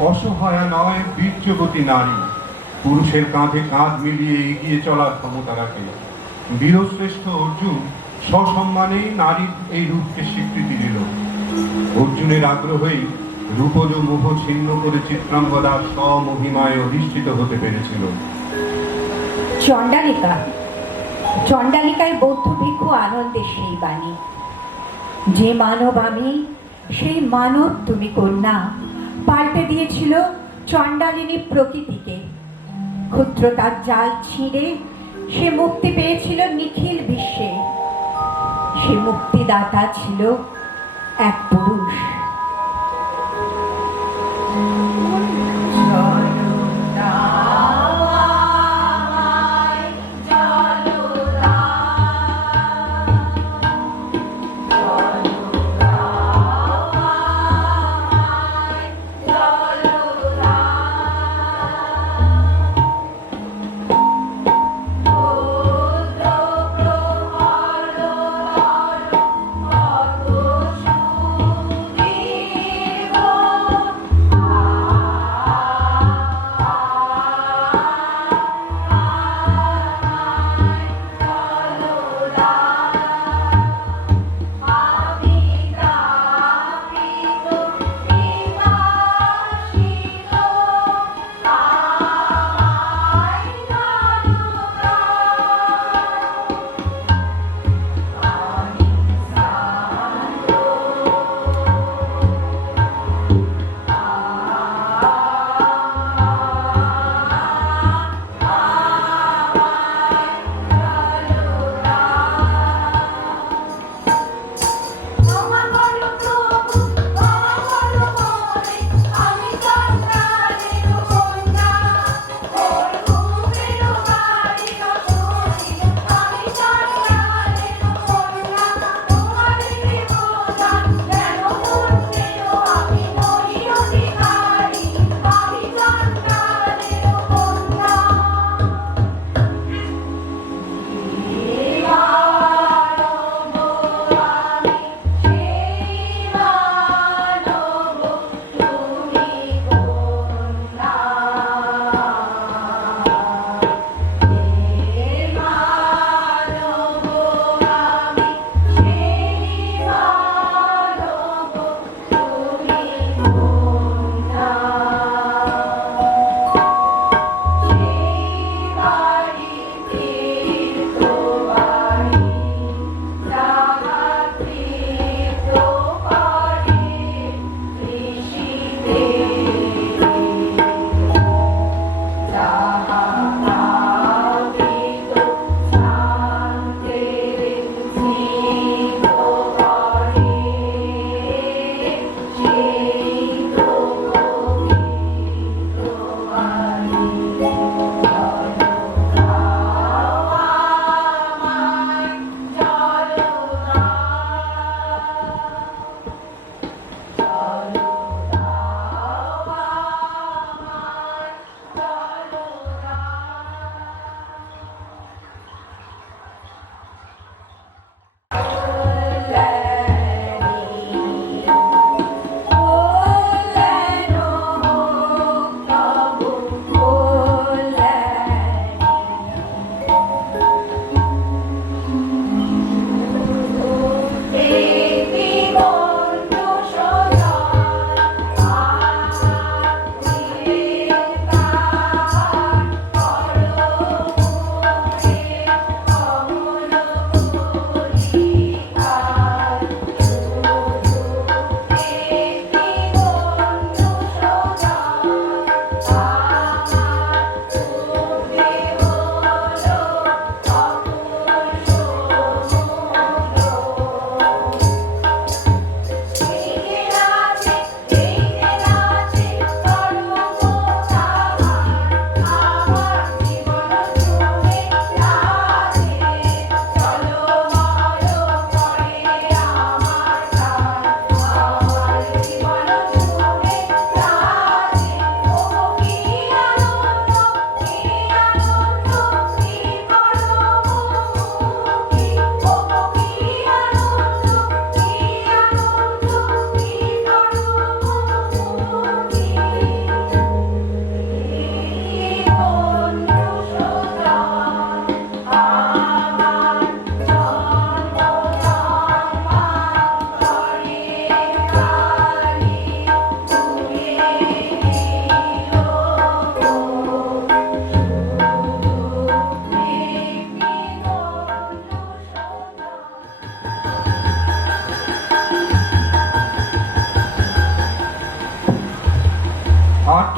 অসহায়া নয়, বীর্যবতী নারী পুরুষের কাঁধে কাঁধ মিলিয়ে এগিয়ে চলার ক্ষমতা রাখে। বীরশ্রেষ্ঠ অর্জুন সসম্মানেই নারীর এই রূপকে স্বীকৃতি দিল। অর্জুনের আগ্রহেই রূপজ মোহ ছিন্ন করে চিত্রাঙ্গদা স্বমহিমায় অধিষ্ঠিত হতে পেরেছিল। চণ্ডালিকা, চণ্ডালিকায় বৌদ্ধ ভিক্ষু আনন্দের সেই বাণী, যে মানব আমি সেই মানব তুমি কন্যা, পাল্টে দিয়েছিল চণ্ডালিনী প্রকৃতিকে। ক্ষুদ্রতার জাল ছিঁড়ে সে মুক্তি পেয়েছিল নিখিল বিশ্বে। সে মুক্তিদাতা ছিল এক পুরুষ। Oh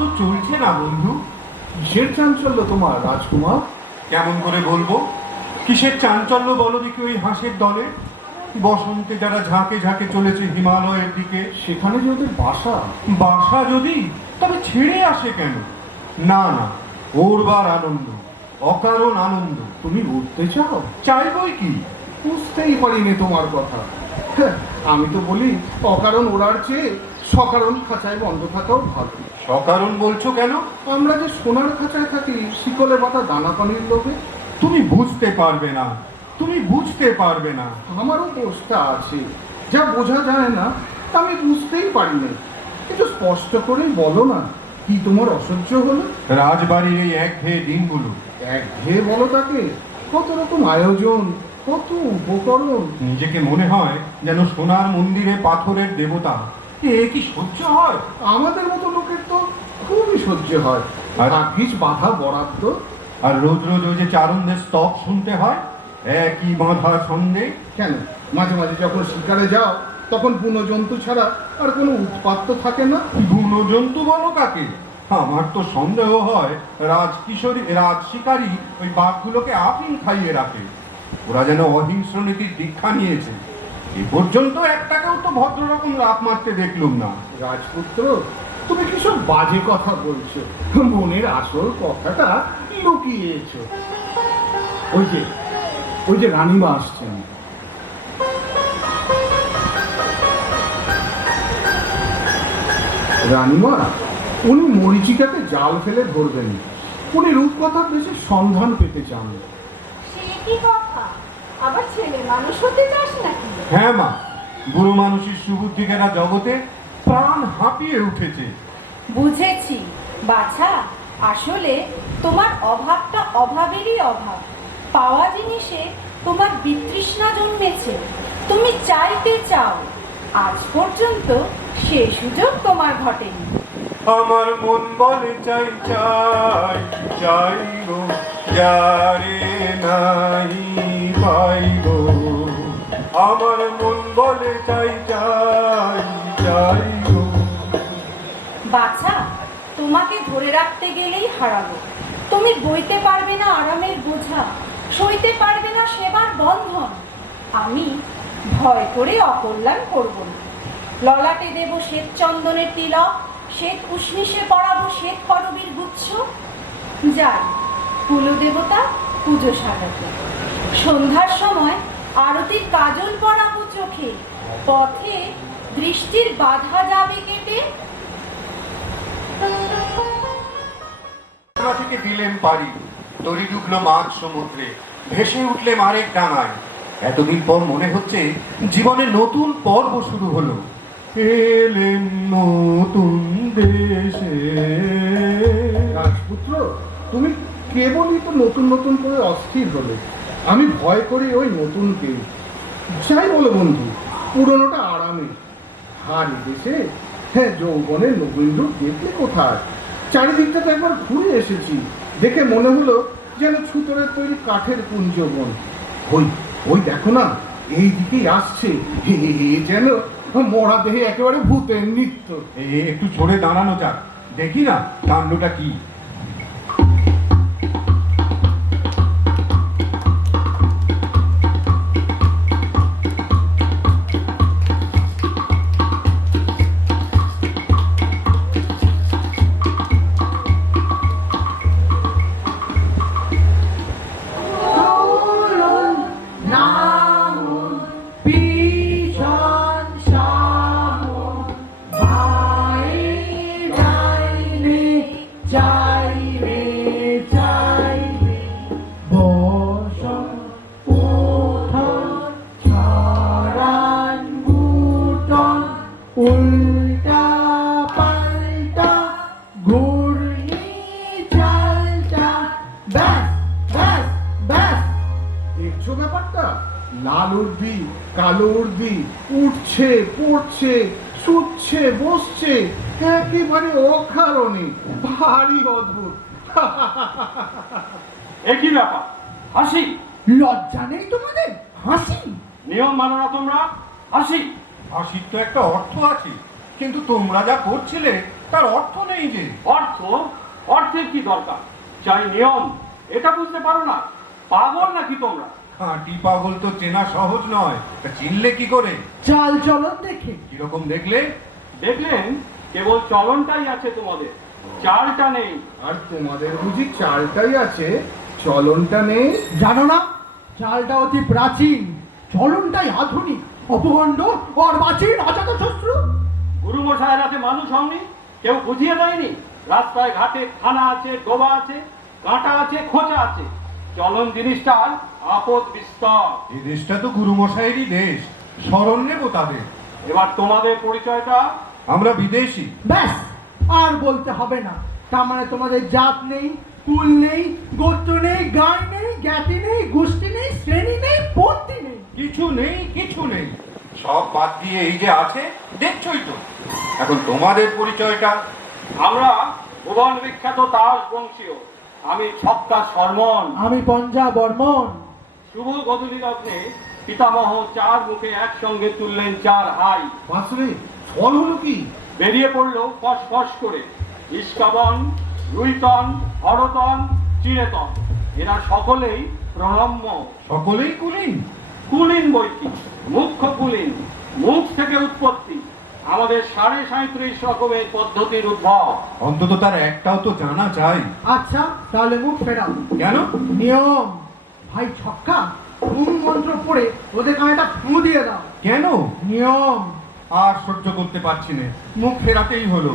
তো চলছে না বন্ধু। কিসের চাঞ্চল্য তোমার রাজকুমার? কেমন করে বলবো? কিসের চাঞ্চল্য বলো দেখি ওই হাঁসের দলে? বসন্তে যারা ঝাঁকে ঝাঁকে চলেছে হিমালয়ের দিকে, সেখানে যে ওদের বাসা। বাসা যদি, তবে ছেড়ে আসে কেন? না না, ওরবার আনন্দ, অকারণ আনন্দ। তুমি উঠতে চাও? চাইবই কি? বুঝতেই পারিনি তোমার কথা। হ্যাঁ, আমি তো বলি অকারণ ওড়ার চেয়ে সকারণ খাঁচায় বন্ধ থাকাও ভালো। সকারণ বলছো কেন? আমরা যে সোনার খাঁচায় থাকি শিকলে বাঁধা দানা পানির লোভে। তুমি বুঝতে পারবে না, তুমি বুঝতে পারবে না। আমারও দোষটা আছে, যা বোঝা যায় না তা আমি বুঝতেই পারি না। একটু স্পষ্ট করে বলো না, কি তোমার অসহ্য হলো? রাজবাড়ির এই একঘেয়ে দিনগুলো। একঘেয়ে বলো তাকে? কত রকম আয়োজন, কত উপকরণ। নিজেকে মনে হয় যেন সোনার মন্দিরে পাথরের দেবতা। এ কি সহ্য হয়? আমাদের মতো লোকের তো খুবই সহ্য হয়। আর ভাগ্যিস বাধা বরাদ্দ। আর রোজ রোজ ওই যে চারণদের স্তব শুনতে হয়, একই বাঁধা ছন্দে। কেন, মাঝে মাঝে যখন শিকারে যাও তখন বুনো জন্তু ছাড়া আর কোনো উৎপাত তো থাকে না। বুনো জন্তু বলো কাকে? আমার তো সন্দেহ হয় রাজ শিকারী ওই বাঘগুলোকে আফিম খাইয়ে রাখে। ওরা যেন অহিংস্র নীতির দীক্ষা নিয়েছে। এ পর্যন্ত একটাকেও তো ভদ্র রকম রাত মারতে দেখলুম না। রাজপুত্র, তুমি কি সব বাজে কথা বলছো? মনের আসল কথাটা লুকিয়েছো। ওই যে রানীমা আসছেন। রানীমা, উনি মরিচিকাকে জাল ফেলে ধরবেন। উনি রূপকথার দেশে সন্ধান পেতে চান। সে কি কথা? আবার ছেলে মানুষ হতে চাস নাকি? হ্যাঁ মা, বুড়ো মানুষের সুবুদ্ধিকেরা জগতে প্রাণ হাঁপিয়ে উঠেছে। বুঝেছি বাছা, আসলে তোমার অভাবটা অভাবেরই অভাব। পাওয়া জিনিসে তোমার বিতৃষ্ণা জন্মেছে, তুমি চাইতে চাও। আজ পর্যন্ত সে সুযোগ তোমার ঘটেনি। আমার মন বলে চাই চাই চাই গো, যারে নাই পাই গো। আমার মন বলে চাই চাই চাই গো। বাছা, তোমাকে ধরে রাখতে গেলেই হারাবো। তুমি বইতে পারবে না আরামের বোঝা, সইতে পারবে না সেবার বন্ধন। আমি ভয় করে অকল্যাণ করব না। ললাটে দেব শ্বেত চন্দনের তিলক, শ্বেত উষ্ণিসে পরাবো শ্বেত করবীর গুচ্ছ। যাই কুলদেবতা পুজো সাজাতে। সন্ধ্যার সময় আরতির কাজল পরাবো চোখে, পথে দৃষ্টির বাধা যাবে কেটে। থেকে দিলেন পারি, তরি ডুবলো মাঝ সমুদ্রে, ভেসে উঠলেন আরেক ডাঙায়। এতদিন পর মনে হচ্ছে জীবনে নতুন পর্ব শুরু হলো। এলেন নতুন দেশে। রাজপুত্র, তুমি কেবলই তো নতুন নতুন করে অস্থির হলে। আমি ভয় করি ওই নতুনকে। যাই বলো বন্ধু, পুরনোটা আরামে। আর দেশে হ্যাঁ, যৌবনের নবীন রূপ দেখলে কোথায়? চারিদিকটা তো একবার ঘুরে এসেছি, দেখে মনে হলো যেন ছুতরের তৈরি কাঠের কুঞ্জবন। ওই দেখো না, এই দিকেই আসছে। যেন মরা দেহে একেবারে ভূতের নৃত্য। একটু সরে দাঁড়ানো যাক, দেখি না কাণ্ডটা কি। লাল উর্দি, কালো উর্দি, উঠছে পড়ছে, শুচ্ছে বসছে, একেবারে অকারণে। ভারী অদ্ভুত। একই ব্যাপার, হাসি। লজ্জা নেই তোমাদের? হাসি? নিয়ম মানো না তোমরা? হাসি। হাসির তো একটা অর্থ আছে, কিন্তু তোমরা যা করছিলে তার অর্থ নেই যে। অর্থ? অর্থের কি দরকার? চাই নিয়ম, এটা বুঝতে পারো না? পাগল নাকি তোমরা? খাঁটি পাগল তো চেনা সহজ নয়, তা চিনলে কি করে? চাল চলন দেখে। কিরকম দেখলে? দেখলেন, কেবল চলনটাই আছে তোমাদের, চালটা নেই। আর তোমাদের বুঝি চালটাই আছে, চলনটা নেই? জানো না, চালটা অতি প্রাচীন, চলনটাই আধুনিক। অপখণ্ড অর্বাচীন অজাতশত্রু। গুরু মশাইয়ের হাতে মানুষ হওনি, কেউ বুঝিয়ে দেয়নি? রাস্তায় ঘাটে খানা আছে, ডোবা আছে, কাঁটা আছে, খোঁচা আছে। চলন জিনিসটার আপদ বিস্তর। এই দেশটা তো গুরুমশাইয়েরই দেশ, স্মরণ নেব তাদের। এবার তোমাদের পরিচয়টা? আমরা বিদেশি। ব্যাস, আর বলতে হবে না। তার মানে তোমাদের জাত নেই, কুল নেই, গোত্র নেই, গাঁয় নেই, জ্ঞাতি নেই, গোষ্ঠী নেই, শ্রেণী নেই, পন্থী নেই। কিছু নেই, কিছু নেই, সব বাদ দিয়ে এই যে আছে দেখছই তো। এখন তোমাদের পরিচয়টা? আমরা ভুবন বিখ্যাত দাস বংশীয়। আমি ছক্কা শর্মন। আমি পঞ্জা বর্মন। শুভ গধূলি লগ্নে পিতামহ চার মুখে একসঙ্গে তুললেন চার হাই। বাসরে ফল হলো কি? বেরিয়ে পড়লো ফস ফস করে ইস্কাবন, রুইতন, হরতন, চিরেতন। এরা সকলেই প্রণম্য। সকলেই কুলীন? কুলীন বইকি, মুখ্য কুলীন, মুখ থেকে উৎপত্তি। আমাদের 37.5 রকমের পদ্ধতির উদ্ভব। অন্তত তার একটাও তো জানা চাই। আচ্ছা, তাহলে মুখ ফেরাও। কেন? নিয়ম। ভাই ছক্কা, ফুঁ মন্ত্র পড়ে ওদের কানেটা ফুঁ দিয়ে দাও। কেন? নিয়ম। আর সহ্য করতে পারছি না, মুখ ফেরাতেই হলো।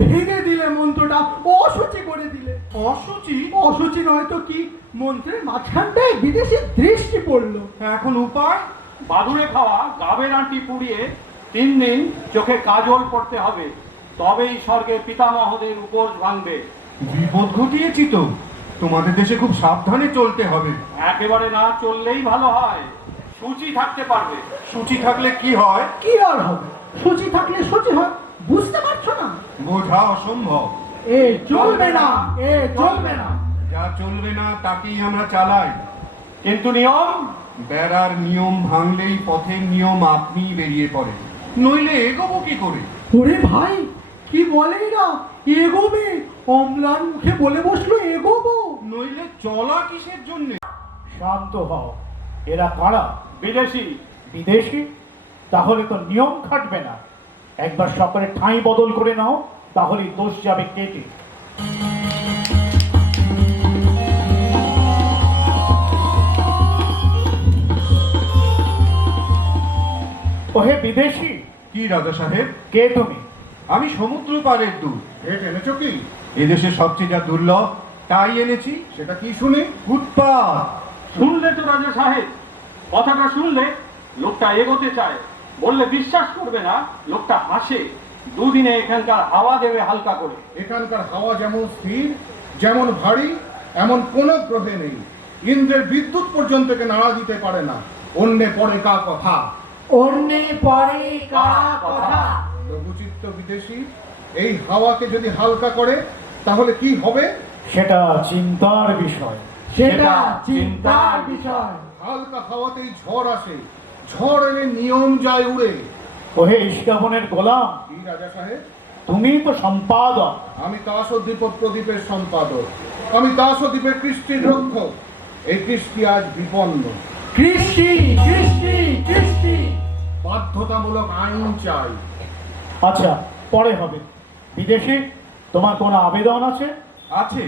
ভেঙে দিলে মন্ত্রটা, অসুচি করে দিলে। অসুচি? অসুচি নয় তো কি, মন্ত্রের মাঝখানটায় বিদেশি দৃষ্টি পড়লো। এখন উপায়? বাদুড়ে খাওয়া গাবের আঁটি পুড়িয়ে 3 দিন চোখে কাজল পড়তে হবে, তবেই স্বর্গের পিতামহদের উপোস ভাঙবে। বিপদ ঘটিয়েছি তো, তোমাদের দেশে খুব সাবধানে চলতে হবে। একেবারে না চললেই ভালো হয়, সূচি থাকতে পারবে। সূচি থাকলে কি হয়? কি আর হবে, সূচি থাকলে সূচি হয়, বুঝতে পারছো না? বোঝা অসম্ভব। এ চলবে না, এ চলবে না। যা চলবে না তাকেই আমরা চালাই। কিন্তু নিয়ম? বেড়ার নিয়ম ভাঙলেই পথের নিয়ম আপনিই বেরিয়ে পড়ে, নইলে এগোবো কি করে? ওরে ভাই, কি বলে এরা? এগোবে? অম্লান মুখে বলে বসলো এগোবো। নইলে চলা কিসের জন্য? শান্ত হও। এরা কারা? বিদেশি। বিদেশি? তাহলে তো নিয়ম খাটবে না। একবার সকলে ঠাঁই বদল করে নাও, তাহলেই দোষ যাবে কেটে। ওহে বিদেশি। কি রাজা সাহেব? কে তুমি? আমি সমুদ্র পারের দূত। হেঁটে এনেছো কি? এদেশে সবচেয়ে যা দুর্লভ তাই এনেছি। সেটা কি শুনি? উৎপাত। শুনলে তো রাজা সাহেব, কথাটা শুনলে লোকটা এগোতে চায়, বললে বিশ্বাস করবে না, লোকটা হাসে। দুদিনে এখানকার হাওয়া দেবে হালকা করে। এখানকার হাওয়া যেমন স্থির, যেমন ভারী, এমন কোনো গ্রহে নেই। ইন্দ্রের বিদ্যুৎ পর্যন্ত একে নাড়া দিতে পারে না। অন্যে পরে কা কথা, অন্যে পরে কা কথা। লঘুচিত্ত বিদেশি এই হাওয়াকে যদি হালকা করে তাহলে কি হবে? সেটা চিন্তার বিষয়। সেটা চিন্তার বিষয়। হালকা হাওয়াতেই ঝড় আসে, ঝড় এলে নিয়ম যায় উড়ে। ওহে ইস্কাবনের গোলাম। কি রাজা সাহেব? তুমি তো সম্পাদক। আমি দাসদ্বীপ প্রদীপের সম্পাদক, আমি দাসদ্বীপের কৃষ্টির রক্ষক। এই কৃষ্টি আজ বিপন্ন। কৃষ্টি, কৃষ্টি, কৃষ্টি। বাধ্যতামূলক আইন চাই। আচ্ছা, পরে হবে। বিদেশি, তোমার কোনো আবেদন আছে? আছে,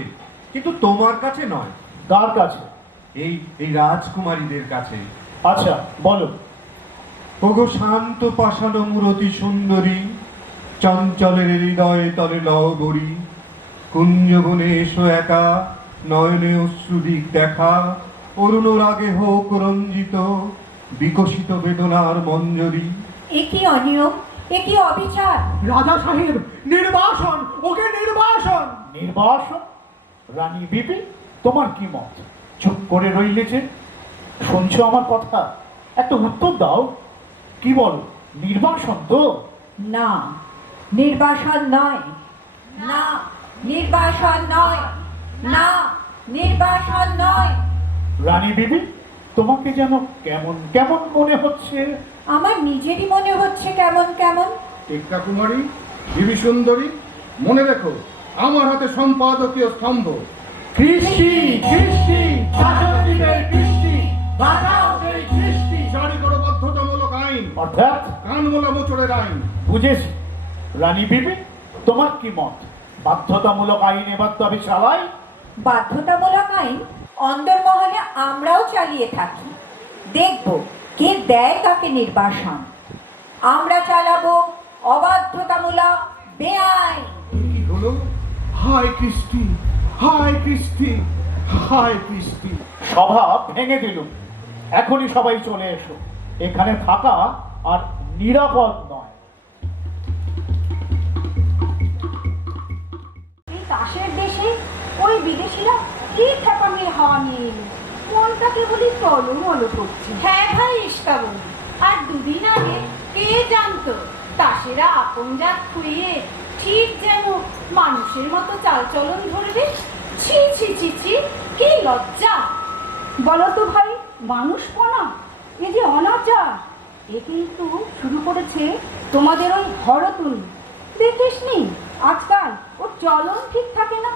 কিন্তু তোমার কাছে নয়। কার কাছে? এই এই রাজকুমারীদের কাছে। আচ্ছা, বলো। ওগো শান্ত পাষাণ মূরতি সুন্দরী, চঞ্চলের হৃদয়ে তলে লহবরী, কুঞ্জবনে এসো একা, নয়নে অশ্রুদিক দেখা, অরুণ রাগে হোক রঞ্জিত, বিকশিত বেদনার মঞ্জরি। এ কি অনিয়ম, এ কি অবিচার! রাজা সাহেব, নির্বাসন, ওকে নির্বাসন। নির্বাসন? রানী বিবি, তোমার কি মত? চুপ করে রইলে যে? শুনছো আমার কথা? একটা উত্তর দাও। কি বল? নির্বাসন তো? না, নির্বাসন নয়। না, নির্বাসন নয়। না, নির্বাসন নয়। রানী বিবি, তোমাকে যেন কেমন কেমন মনে হচ্ছে। আমার নিজেরই মনে হচ্ছে কেমন কেমন। টিক্কা কুমারী, বিবি সুন্দরী, মনে রেখো, আমার হাতে সম্পাদকীয় স্তম্ভ। কৃষ্টি কৃষ্টি শাসনদীপের কৃষ্টি বাঁচাও সেই কৃষ্টি। জারি করো বাধ্যতামূলক আইন, অর্থাৎ কানমোলা মোচড়ের আইন। বুঝেছি। রানী বিবি, তোমার কি মত? বাধ্যতামূলক আইন এবার তবে চালাই? বাধ্যতামূলক আইন অন্দরমহলে আমরাও চালিয়ে থাকি। দেখব কে দেয় কাকে নির্বাসন। আমরা চালাবো অবাধ্যতামূলক বেআইন। কি হলো? হায় কৃষ্টি, হায় কৃষ্টি, হায় কৃষ্টি। সভা ভেঙে দিলুম। এখনই সবাই চলে এসো। এখানে থাকা আর নিরাপদ নয়। এই তাসের দেশে ওই বিদেশিরা কি ঠেকামির হাওয়া নিয়ে এলো, মনটা কেবলই টলমল করছে। হ্যাঁ ভাই ইস্কাবল, আর দুদিন আগে কে জানতো তাসেরা আপন জাত খুইয়ে ঠিক যেন মানুষের মতো চালচলন ধরবে। ছি ছি ছি ছি, কি লজ্জা! বলো তো ভাই, মানুষপনা এ যে অনাচার। এ কিন্তু শুরু করেছে তোমাদের ওই হরতুল। দেখিসনি আজকাল ওর চলন ঠিক থাকে না,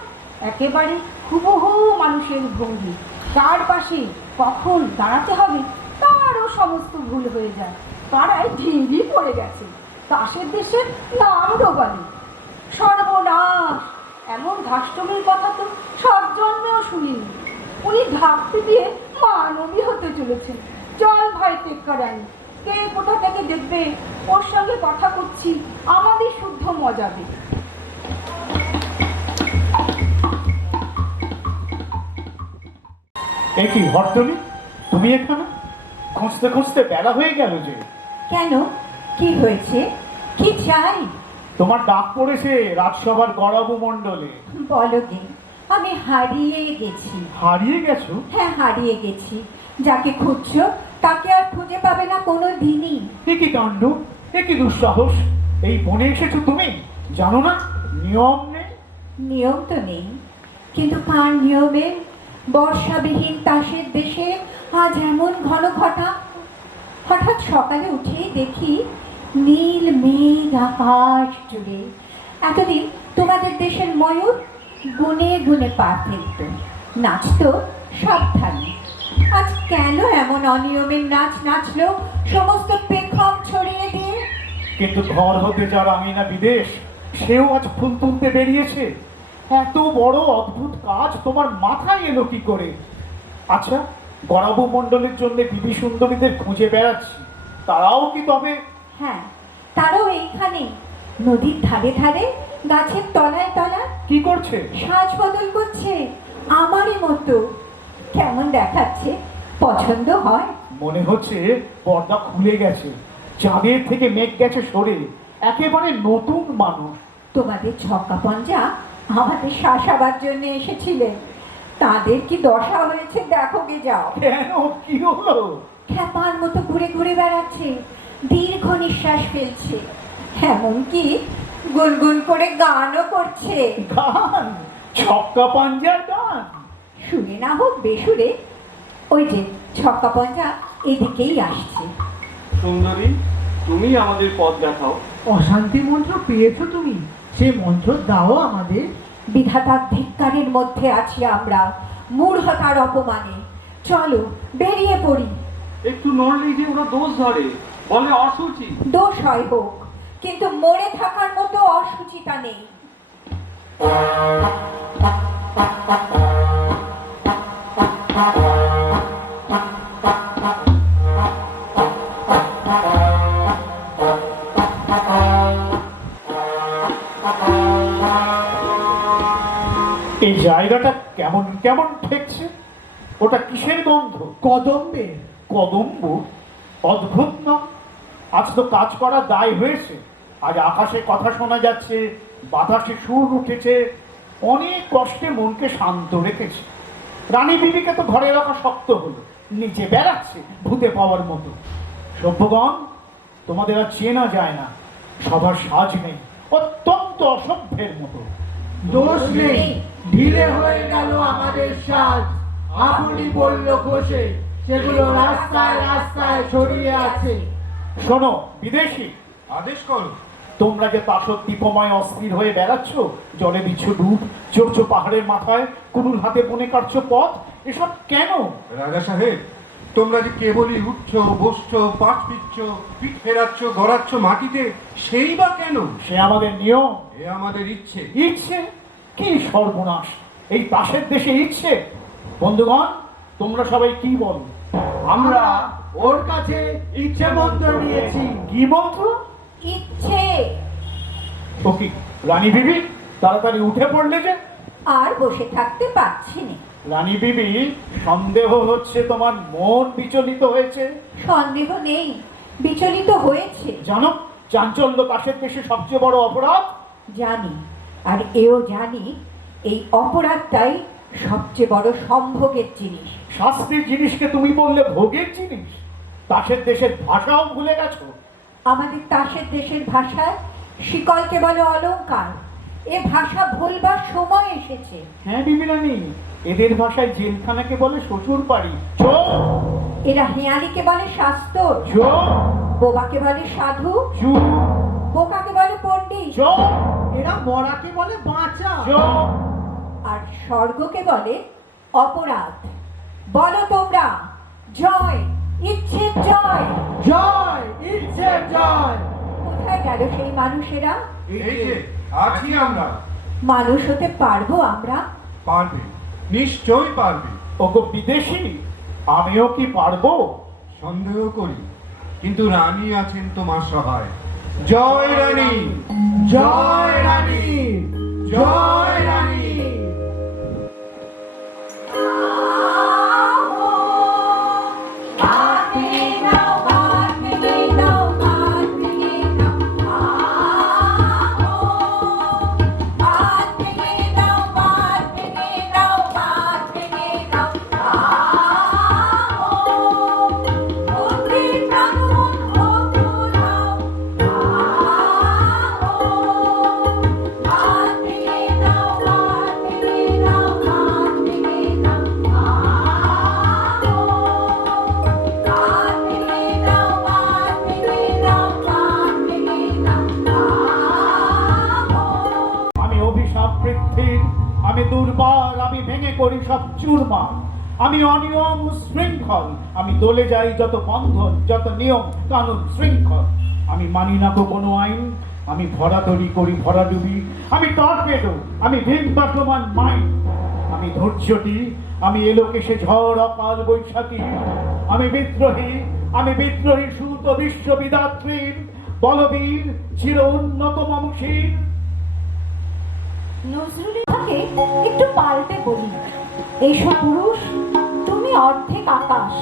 একেবারে হুবহু মানুষের ভঙ্গি। কার পাশে কখন দাঁড়াতে হবে তারও সমস্ত ভুল হয়ে যায়। পাড়ায় ঢিঙ্গি পড়ে গেছে, তাসের দেশের নাম ডোবানি। সর্বনাশ! এমন ঘাষ্টমির কথা তো সব জন্মেও শুনিনি। উনি ঢাকতে দিয়ে মানবী হতে চলেছেন। চল ভাই টেক্কারানি, কে কোথা থেকে দেখবে ওর সঙ্গে কথা করছি, আমাদের শুদ্ধ মজাবে। এ কি হরতলি, তুমি এখানে? খুঁজতে খুঁজতে বেলা হয়ে গেল যে। কেন, কি হয়েছে, কি চাই? তোমার ডাক পড়েছে রাজসভার গড়াবু মণ্ডলে। বলো দিন, আমি হারিয়ে গেছি। হারিয়ে গেছো? হ্যাঁ, হারিয়ে গেছি। যাকে খুঁজছো তাকে আর খুঁজে পাবে না কোনো দিনই। এ কি কাণ্ড, এ কি দুঃসাহস! এই বনে এসেছো তুমি, জানো না নিয়ম নেই? নিয়ম তো নেই, কিন্তু কার নিয়মে বর্ষাবিহীন তাসের দেশে আজ এমন ঘন ঘটা। হঠাৎ সকালে উঠেই দেখি নীল মেঘ আকাশ জুড়ে। এতদিন তোমাদের দেশের ময়ূর গুনে গুনে পা ফেলত, নাচতো সাবধানে। আজ কেন এমন অনিয়মের নাচ নাচলো সমস্ত পেখম ছড়িয়ে দিয়ে? কিন্তু ঘর হতে যার আমিনা বিদেশ, সেও আজ ফুল তুলতে বেরিয়েছে। এত বড় অদ্ভুত কাজ তোমার মাথায় এলো কি করে? আচ্ছা, গড়াবু মণ্ডলের জন্য বিবি সুন্দরীদের খুঁজে বেড়াচ্ছি, তারাও কি তবে? হ্যাঁ, তারাও এইখানে নদীর ধারে ধারে গাছের তলায় তলায় কি করছে? সাজ বদল করছে আমারই মতো। কেমন দেখাচ্ছে, পছন্দ হয়? মনে হচ্ছে পর্দা খুলে গেছে, চাঁদের থেকে মেঘ গেছে সরে, একেবারে নতুন মানুষ। তোমাদের ছক্কা পঞ্জা আমাদের শাসাবার জন্য এসেছিলেন, তাদের কি দশা হয়েছে দেখো গে যাও। কেন, কি হলো? খ্যাপার মতো ঘুরে ঘুরে বেড়াচ্ছে, দীর্ঘ নিঃশ্বাস ফেলছে, এমনকি গুনগুন করে গানও করছে। গান? ছক্কা পাঞ্জার গান? শুনে না হোক বেসুরে, ওই যে ছক্কা পঞ্জা এদিকেই আসছে। সুন্দরী, তুমি আমাদের পথ দেখাও। অশান্তি মন্ত্র পেয়েছো তুমি, সে মন্ত্র দাও আমাদের। বিধাতার ধিক্কারের মধ্যে আছি আমরা, মূঢ়তার অপমানে। চলো বেরিয়ে পড়ি। একটু নড়লেই যে ওরা দোষ ধরে, বলে অসুচি। দোষ হয় হোক, কিন্তু মরে থাকার মতো অসুচিতা নেই। এই জায়গাটা কেমন কেমন ঠেকছে। ওটা কিসের গন্ধ? কদম্বে। কদম্ব? অদ্ভুত না? আজ তো কাজ করার দায় হয়েছে। আজ আকাশে কথা শোনা যাচ্ছে, বাতাসে সুর উঠেছে। অনেক কষ্টে মনকে শান্ত রেখেছে। রানী বিবিকে তো ঘরে রাখা শক্ত হলো, নিচে বেড়াচ্ছে ভূতে পাওয়ার মতো। সভ্যগণ, তোমাদের আর চেনা যায় না, সবার সাজ নেই, অত্যন্ত অসভ্যের মতো। দোষ নেই, ঢিলে হয়ে গেল আমাদের সাজ। আপনি বলল ঘষে, সেগুলো রাস্তায় রাস্তায় ছড়িয়ে আছে। শোনো বিদেশি, আদেশ করো। তোমরা যে তাসক দীপময় অস্থির হয়ে বেড়াচ্ছ, জলে দিচ্ছ ডুব, চড়ছো পাহাড়ের মাথায়, কুড়ুল হাতে বনে কাটছো পথ, এসব কেন? রাজা সাহেব, তোমরা যে কেবলই উঠছো, বসছো, পাট পিচ্ছ, পিঠ ফেরাচ্ছ, গড়াচ্ছ মাটিতে, সেই বা কেন? সে আমাদের নিয়ম, এ আমাদের ইচ্ছে। ইচ্ছে? কি সর্বনাশ! এই পাশের দেশে ইচ্ছে? বন্ধুগণ, তোমরা সবাই কি বল? আমরা ওর কাছে ইচ্ছে মন্ত্র নিয়েছি। কি মন্ত্র? ইচ্ছে। ও কি রানী বিবি, তাড়াতাড়ি উঠে পড়লে যে? আর বসে থাকতে পারছি না। রানী বিবি, সন্দেহ হচ্ছে তোমার মন বিচলিত হয়েছে। সন্দেহ নেই, বিচলিত হয়েছে। জানো, চাঞ্চল্য পাশের দেশে সবচেয়ে বড় অপরাধ। জানি, আর এও জানি এই অপরাধটাই সবচেয়ে বড় সম্ভোগের জিনিস। শাস্তির জিনিসকে তুমি বললে ভোগের জিনিস? পাশের দেশের ভাষাও ভুলে গেছো? আমাদের তাসের দেশের ভাষায় শিকলকে বলে অলংকার। এ ভাষা ভুলবার সময় এসেছে। হ্যাঁ বিবি রানী, এদের ভাষায় জেলখানাকে বলে শ্বশুর বাড়ি। চোখ। এরা হেঁয়ালিকে বলে শাস্তর, চোখ। বোবাকে বলে সাধু, চুপ। বোকাকে বলে পণ্ডিত, চোখ। এরা মরাকে বলে বাঁচা। চোখ। আর স্বর্গকে বলে অপরাধ। বলো তোমরা, জয়, ইচ্ছের জয়। জয়, ইচ্ছের জয়। কোথায় গেল সেই মানুষেরা? এই যে আছি আমরা। মানুষ হতে পারবো আমরা? পারবে, নিশ্চয়ই পারবে। ওগো বিদেশি, আমিও কি পারবো? সন্দেহ করি, কিন্তু রানী আছেন তোমার সহায়। জয় রানী, জয় রানী, জয় রানী। আমি দুর্বল, আমি ভেঙে করি সব চুরমার। আমি অনিয়ম শৃঙ্খল, আমি দলে যাই যত বন্ধন, যত নিয়ম কানুন শৃঙ্খল। আমি মানি না তো কোনো আইন, আমি ভরাধরি করি ভরাডুবি। আমি টর্পেডো, আমি ভীম বাটমান মাইন। আমি ধৈর্যটি, আমি এলোকেশে ঝড় অকাল বৈশাখী। আমি বিদ্রোহী, আমি বিদ্রোহী সুত বিশ্ববিদাত্রীর বলবীর চির উন্নত মমশীর। নজরুলকে একটু পাল্টে বলি, এসো পুরুষ, তুমি অর্ধেক আকাশ,